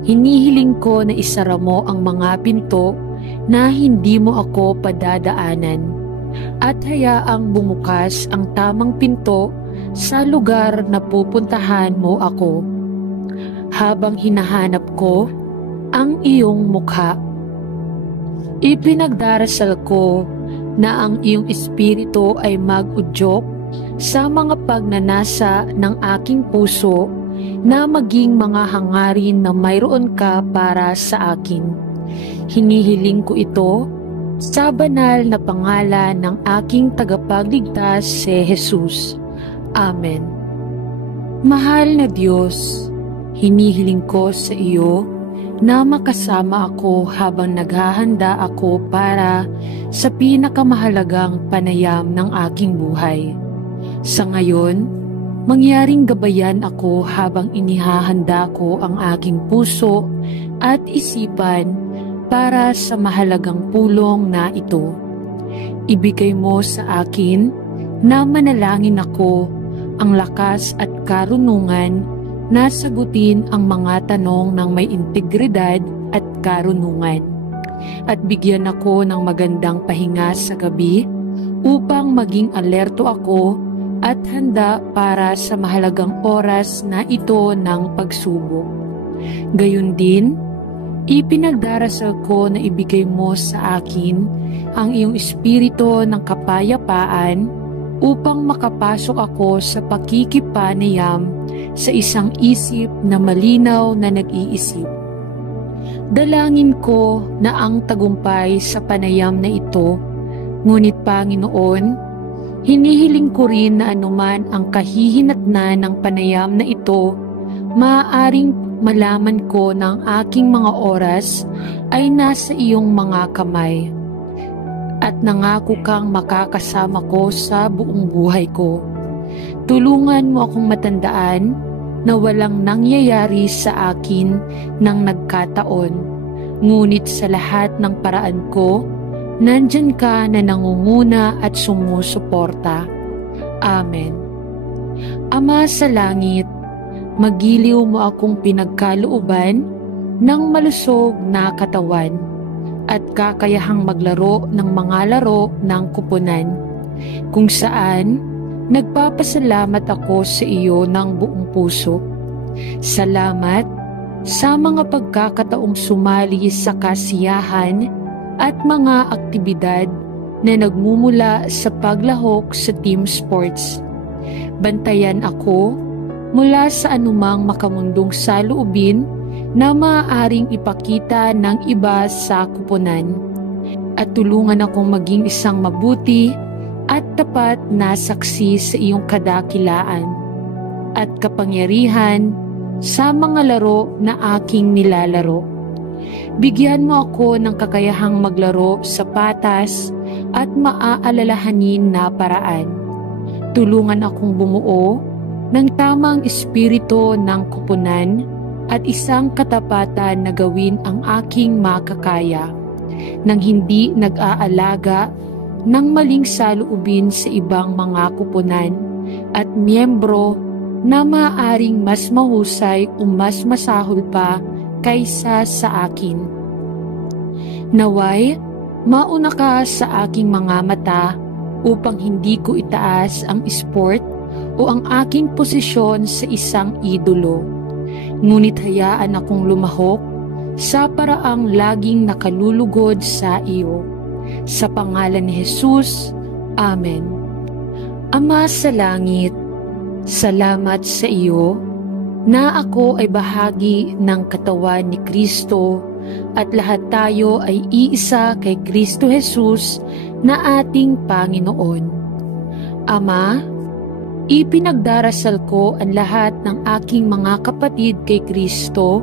hinihiling ko na isara mo ang mga pinto na hindi mo ako padadaanan, at hayaang bumukas ang tamang pinto sa lugar na pupuntahan mo ako. habang hinahanap ko ang iyong mukha. Ipinagdarasal ko na ang iyong espiritu ay mag-udyok sa mga pagnanasa ng aking puso na maging mga hangarin na mayroon ka para sa akin. Hinihiling ko ito sa banal na pangalan ng aking tagapagligtas si Jesus. Amen. Mahal na Diyos, hinihiling ko sa iyo na makasama ako habang naghahanda ako para sa pinakamahalagang panayam ng aking buhay. Sa ngayon, mangyaring gabayan ako habang inihahanda ko ang aking puso at isipan para sa mahalagang pulong na ito. Ibigay mo sa akin na manalangin ako ang lakas at karunungan na sagutin ang mga tanong ng may integridad at karunungan. At bigyan ako ng magandang pahinga sa gabi upang maging alerto ako at handa para sa mahalagang oras na ito ng pagsubok. Gayon din, ipinagdarasal ko na ibigay mo sa akin ang iyong espiritu ng kapayapaan upang makapasok ako sa pakikipanayam sa isang isip na malinaw na nag-iisip. Dalangin ko na ang tagumpay sa panayam na ito, ngunit Panginoon, hinihiling ko rin na anuman ang kahihinatnan ng panayam na ito, maaaring malaman ko ng aking mga oras ay nasa iyong mga kamay. At nangako kang makakasama ko sa buong buhay ko. Tulungan mo akong matandaan na walang nangyayari sa akin ng nagkataon, ngunit sa lahat ng paraan ko, nandyan ka na nangunguna at sumusuporta. Amen. Ama sa langit, magiliw mo akong pinagkalooban ng malusog na katawan at kakayahang maglaro ng mga laro ng kupunan, kung saan nagpapasalamat ako sa iyo ng buong puso. Salamat sa mga pagkakataong sumali sa kasiyahan at mga aktibidad na nagmumula sa paglahok sa team sports. Bantayan ako mula sa anumang makamundong saloobin na maaaring ipakita ng iba sa kupunan, at tulungan akong maging isang mabuti at tapat na saksi sa iyong kadakilaan at kapangyarihan sa mga laro na aking nilalaro. Bigyan mo ako ng kakayahang maglaro sa patas at maaalalahanin na paraan. Tulungan akong bumuo ng tamang espiritu ng kupunan at isang katapatan na gawin ang aking makakaya, nang hindi nag-aalaga ng maling saloobin sa ibang mga kupunan at miyembro na maaaring mas mahusay o mas masahol pa kaysa sa akin. Naway, mauna ka sa aking mga mata upang hindi ko itaas ang sport o ang aking posisyon sa isang idolo. Ngunit hayaan akong lumahok sa paraang laging nakalulugod sa iyo. Sa pangalan ni Jesus, Amen. Ama sa langit, salamat sa iyo na ako ay bahagi ng katawan ni Kristo at lahat tayo ay iisa kay Kristo Jesus na ating Panginoon. Ama, ipinagdarasal ko ang lahat ng aking mga kapatid kay Kristo.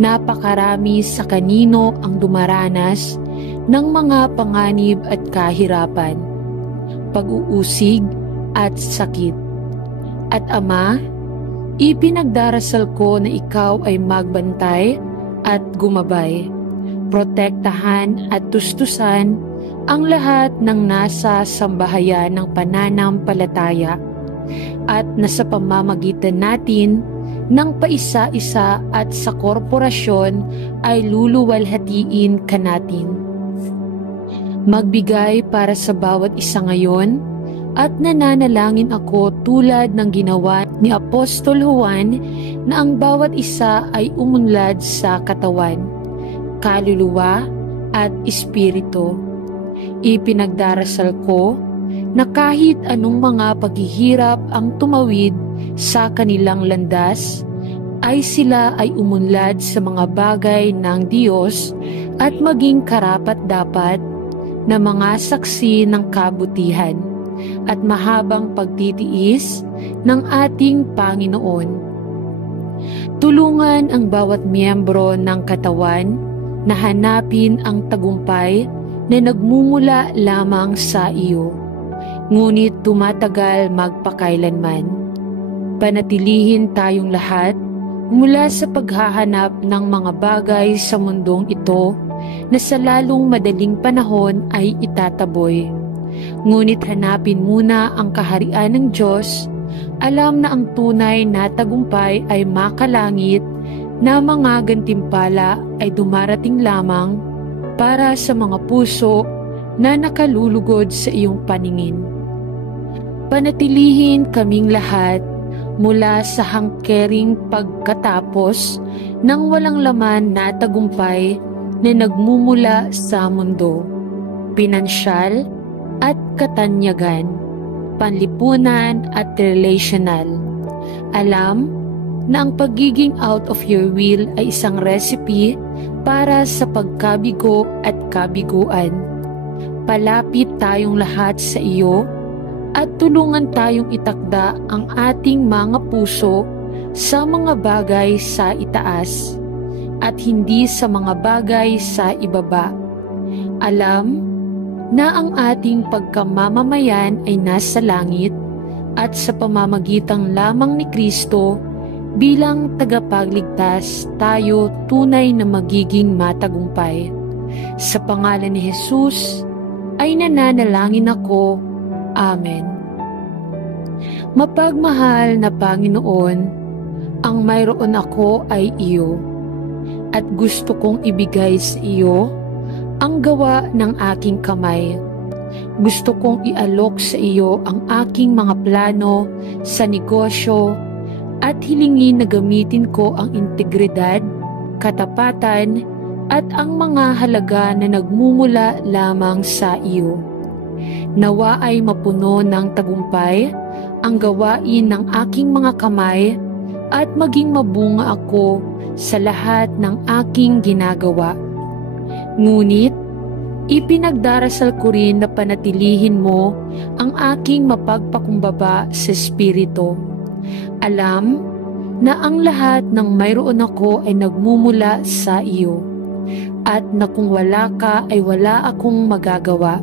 Napakarami sa kanino ang dumaranas ng mga panganib at kahirapan, pag-uusig at sakit. At Ama, ipinagdarasal ko na ikaw ay magbantay at gumabay, protektahan at tustusan ang lahat ng nasa sambahayan ng pananampalataya, at na sa pamamagitan natin ng paisa-isa at sa korporasyon ay luluwalhatiin ka natin. Magbigay para sa bawat isa ngayon, at nananalangin ako tulad ng ginawa ni Apostol Juan na ang bawat isa ay umunlad sa katawan, kaluluwa at espiritu. Ipinagdarasal ko na kahit anong mga paghihirap ang tumawid sa kanilang landas, ay sila ay umunlad sa mga bagay ng Diyos at maging karapat-dapat na mga saksi ng kabutihan at mahabang pagtitiis ng ating Panginoon. Tulungan ang bawat miyembro ng katawan na hanapin ang tagumpay na nagmumula lamang sa iyo, ngunit tumatagal magpakailanman. Panatilihin tayong lahat mula sa paghahanap ng mga bagay sa mundong ito na sa lalong madaling panahon ay itataboy. Ngunit hanapin muna ang kaharian ng Diyos. Alam na ang tunay na tagumpay ay makalangit, na mga gantimpala ay dumarating lamang para sa mga puso na nakalulugod sa iyong paningin. Panatilihin kaming lahat mula sa hangkering pagkatapos ng walang laman na tagumpay na nagmumula sa mundo, pinansyal at katanyagan, panlipunan at relational. Alam na ang pagiging out of your will ay isang recipe para sa pagkabigo at kabiguan. Palapit tayong lahat sa iyo at tulungan tayong itakda ang ating mga puso sa mga bagay sa itaas at hindi sa mga bagay sa ibaba. Alam na ang ating pagkamamamayan ay nasa langit at sa pamamagitang lamang ni Kristo bilang tagapagligtas tayo tunay na magiging matagumpay. Sa pangalan ni Jesus ay nananalangin ako. Amen. Mapagmahal na Panginoon, ang mayroon ako ay iyo, at gusto kong ibigay sa iyo ang gawa ng aking kamay. Gusto kong ialok sa iyo ang aking mga plano sa negosyo at hilingin na gamitin ko ang integridad, katapatan at ang mga halaga na nagmumula lamang sa iyo. Nawa ay mapuno ng tagumpay ang gawain ng aking mga kamay at maging mabunga ako sa lahat ng aking ginagawa. Ngunit, ipinagdarasal ko rin na panatilihin mo ang aking mapagpakumbaba sa espiritu. Alam na ang lahat ng mayroon ako ay nagmumula sa iyo, at na kung wala ka ay wala akong magagawa.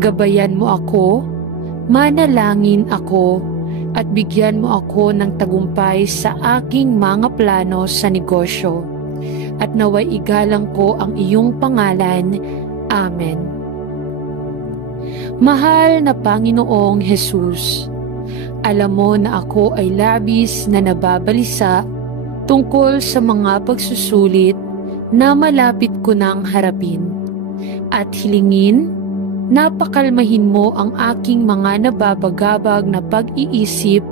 Gabayan mo ako, manalangin ako, at bigyan mo ako ng tagumpay sa aking mga plano sa negosyo. At naway igalang ko ang iyong pangalan. Amen. Mahal na Panginoong Jesus, alam mo na ako ay labis na nababalisa tungkol sa mga pagsusulit na malapit ko nang harapin. At hilingin, napakalmahin mo ang aking mga nababagabag na pag-iisip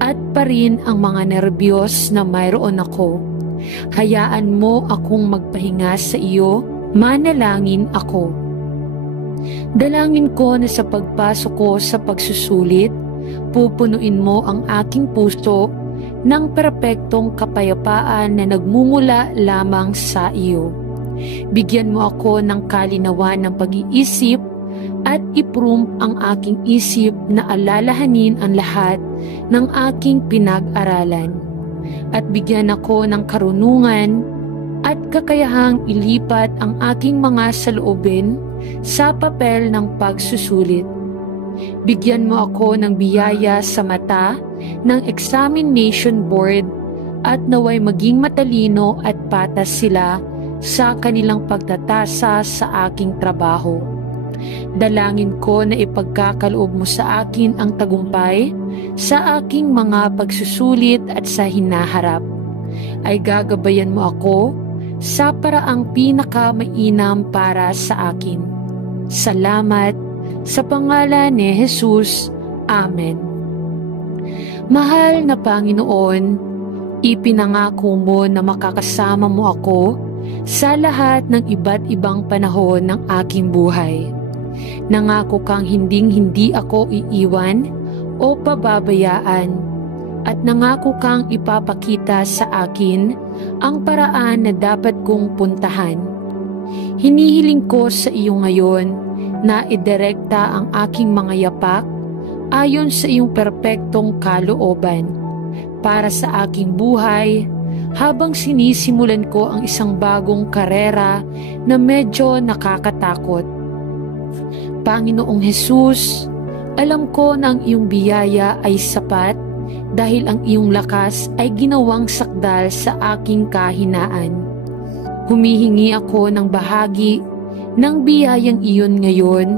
at pa rin ang mga nerbiyos na mayroon ako. Hayaan mo akong magpahinga sa iyo, manalangin ako. Dalangin ko na sa pagpasok ko sa pagsusulit, pupunuin mo ang aking puso ng perpektong kapayapaan na nagmumula lamang sa iyo. Bigyan mo ako ng kalinawan ng pag-iisip at iprum ang aking isip na alalahanin ang lahat ng aking pinag-aralan. At bigyan ako ng karunungan at kakayahang ilipat ang aking mga saloobin sa papel ng pagsusulit. Bigyan mo ako ng biyaya sa mata ng examination board at naway maging matalino at patas sila sa kanilang pagtatasa sa aking trabaho. Dalangin ko na ipagkakaloob mo sa akin ang tagumpay sa aking mga pagsusulit at sa hinaharap. Ay gagabayan mo ako sa paraang pinakamainam para sa akin. Salamat sa pangalan ni Jesus. Amen. Mahal na Panginoon, ipinangako mo na makakasama mo ako sa lahat ng iba't ibang panahon ng aking buhay. Nangako kang hinding-hindi ako iiwan o pababayaan, at nangako kang ipapakita sa akin ang paraan na dapat kong puntahan. Hinihiling ko sa iyo ngayon na idirekta ang aking mga yapak ayon sa iyong perpektong kalooban para sa aking buhay habang sinisimulan ko ang isang bagong karera na medyo nakakatakot. Panginoong Hesus, alam ko na ang iyong biyaya ay sapat dahil ang iyong lakas ay ginawang sakdal sa aking kahinaan. Humihingi ako ng bahagi ng biyayang iyon ngayon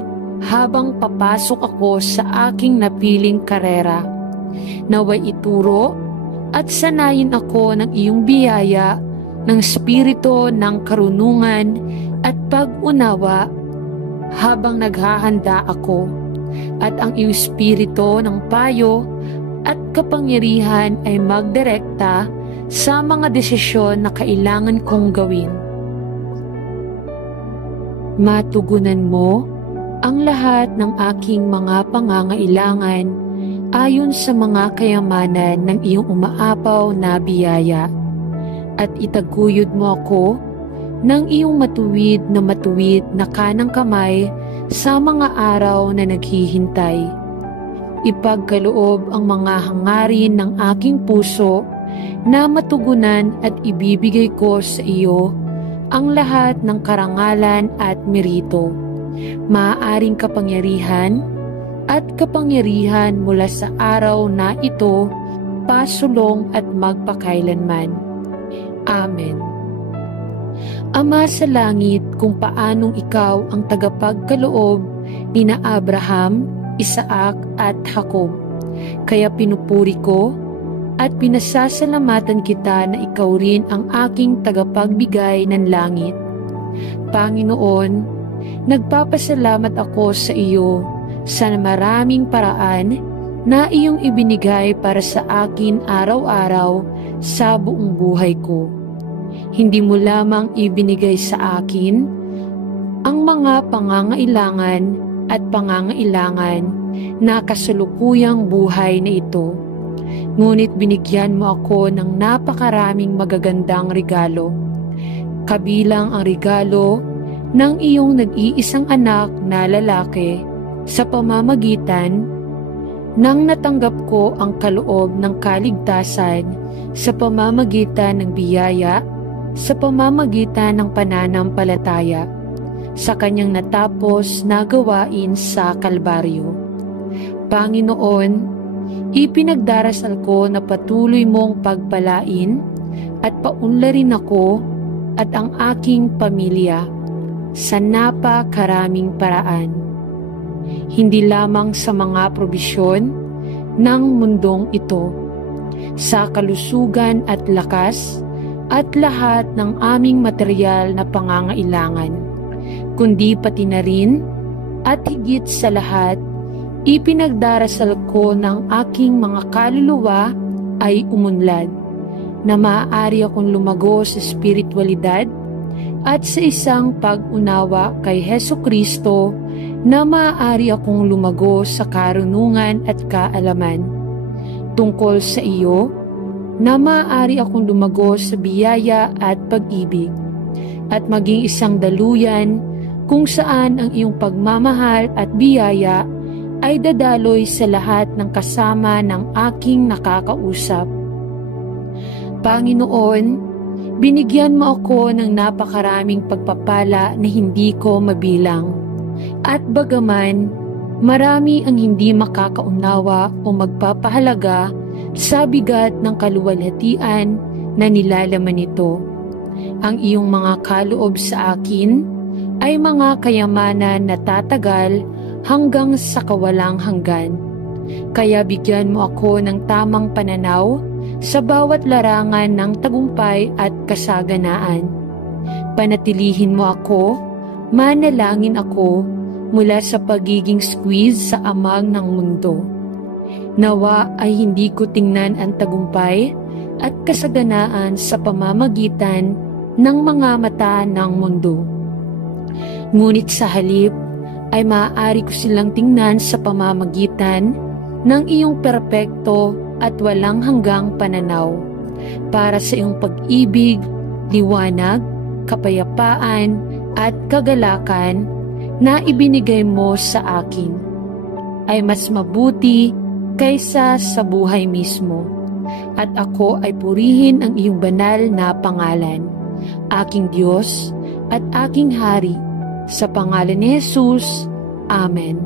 habang papasok ako sa aking napiling karera. Naway ituro at sanayin ako ng iyong biyaya ng spirito ng karunungan at pag-unawa habang naghahanda ako, at ang iyong spirito ng payo at kapangyarihan ay magdirekta sa mga desisyon na kailangan kong gawin. Matugunan mo ang lahat ng aking mga pangangailangan ayon sa mga kayamanan ng iyong umaapaw na biyaya, at itaguyod mo ako ng iyong matuwid na kanang kamay sa mga araw na naghihintay. Ipagkaloob ang mga hangarin ng aking puso na matugunan at ibibigay ko sa iyo ang lahat ng karangalan at merito, maaaring kapangyarihan at kapangyarihan mula sa araw na ito, pasulong at magpakailanman. Amen. Ama sa langit, kung paanong ikaw ang tagapagkaloob nina Abraham, Isaac at Jacob, kaya pinupuri ko at pinasasalamatan kita na ikaw rin ang aking tagapagbigay ng langit. Panginoon, nagpapasalamat ako sa iyo sa maraming paraan na iyong ibinigay para sa akin araw-araw sa buong buhay ko. Hindi mo lamang ibinigay sa akin ang mga pangangailangan at pangangailangan na kasalukuyang buhay na ito, ngunit binigyan mo ako ng napakaraming magagandang regalo, kabilang ang regalo ng iyong nag-iisang anak na lalaki sa pamamagitan ng natanggap ko ang kaloob ng kaligtasan sa pamamagitan ng biyaya, sa pamamagitan ng pananampalataya sa kanyang natapos na gawain sa Kalbaryo. Panginoon, ipinagdarasal ko na patuloy mong pagpalain at paunlarin ako at ang aking pamilya sa napakaraming paraan, hindi lamang sa mga probisyon ng mundong ito, sa kalusugan at lakas at lahat ng aming material na pangangailangan, kundi pati na rin at higit sa lahat, ipinagdarasal ko ng aking mga kaluluwa ay umunlad, na maaari akong lumago sa spiritualidad at sa isang pag-unawa kay Hesukristo, na maaari akong lumago sa karunungan at kaalaman tungkol sa iyo, na maaari akong lumago sa biyaya at pag-ibig, at maging isang daluyan kung saan ang iyong pagmamahal at biyaya ay dadaloy sa lahat ng kasama ng aking nakakausap. Panginoon, binigyan mo ako ng napakaraming pagpapala na hindi ko mabilang, at bagaman marami ang hindi makakaunawa o magpapahalaga sa bigat ng kaluwalhatian na nilalaman nito, ang iyong mga kaloob sa akin ay mga kayamanan na tatagal hanggang sa kawalang hanggan. Kaya bigyan mo ako ng tamang pananaw sa bawat larangan ng tagumpay at kasaganaan. Panatilihin mo ako, manalangin ako mula sa pagiging squeeze sa amag ng mundo. Nawa ay hindi ko tingnan ang tagumpay at kasaganaan sa pamamagitan ng mga mata ng mundo. Ngunit sa halip ay maaari ko silang tingnan sa pamamagitan ng iyong perpekto at walang hanggang pananaw, para sa iyong pag-ibig, liwanag, kapayapaan at kagalakan na ibinigay mo sa akin ay mas mabuti kaysa sa buhay mismo. At ako ay purihin ang iyong banal na pangalan, aking Diyos at aking Hari, sa pangalan ni Jesus. Amen.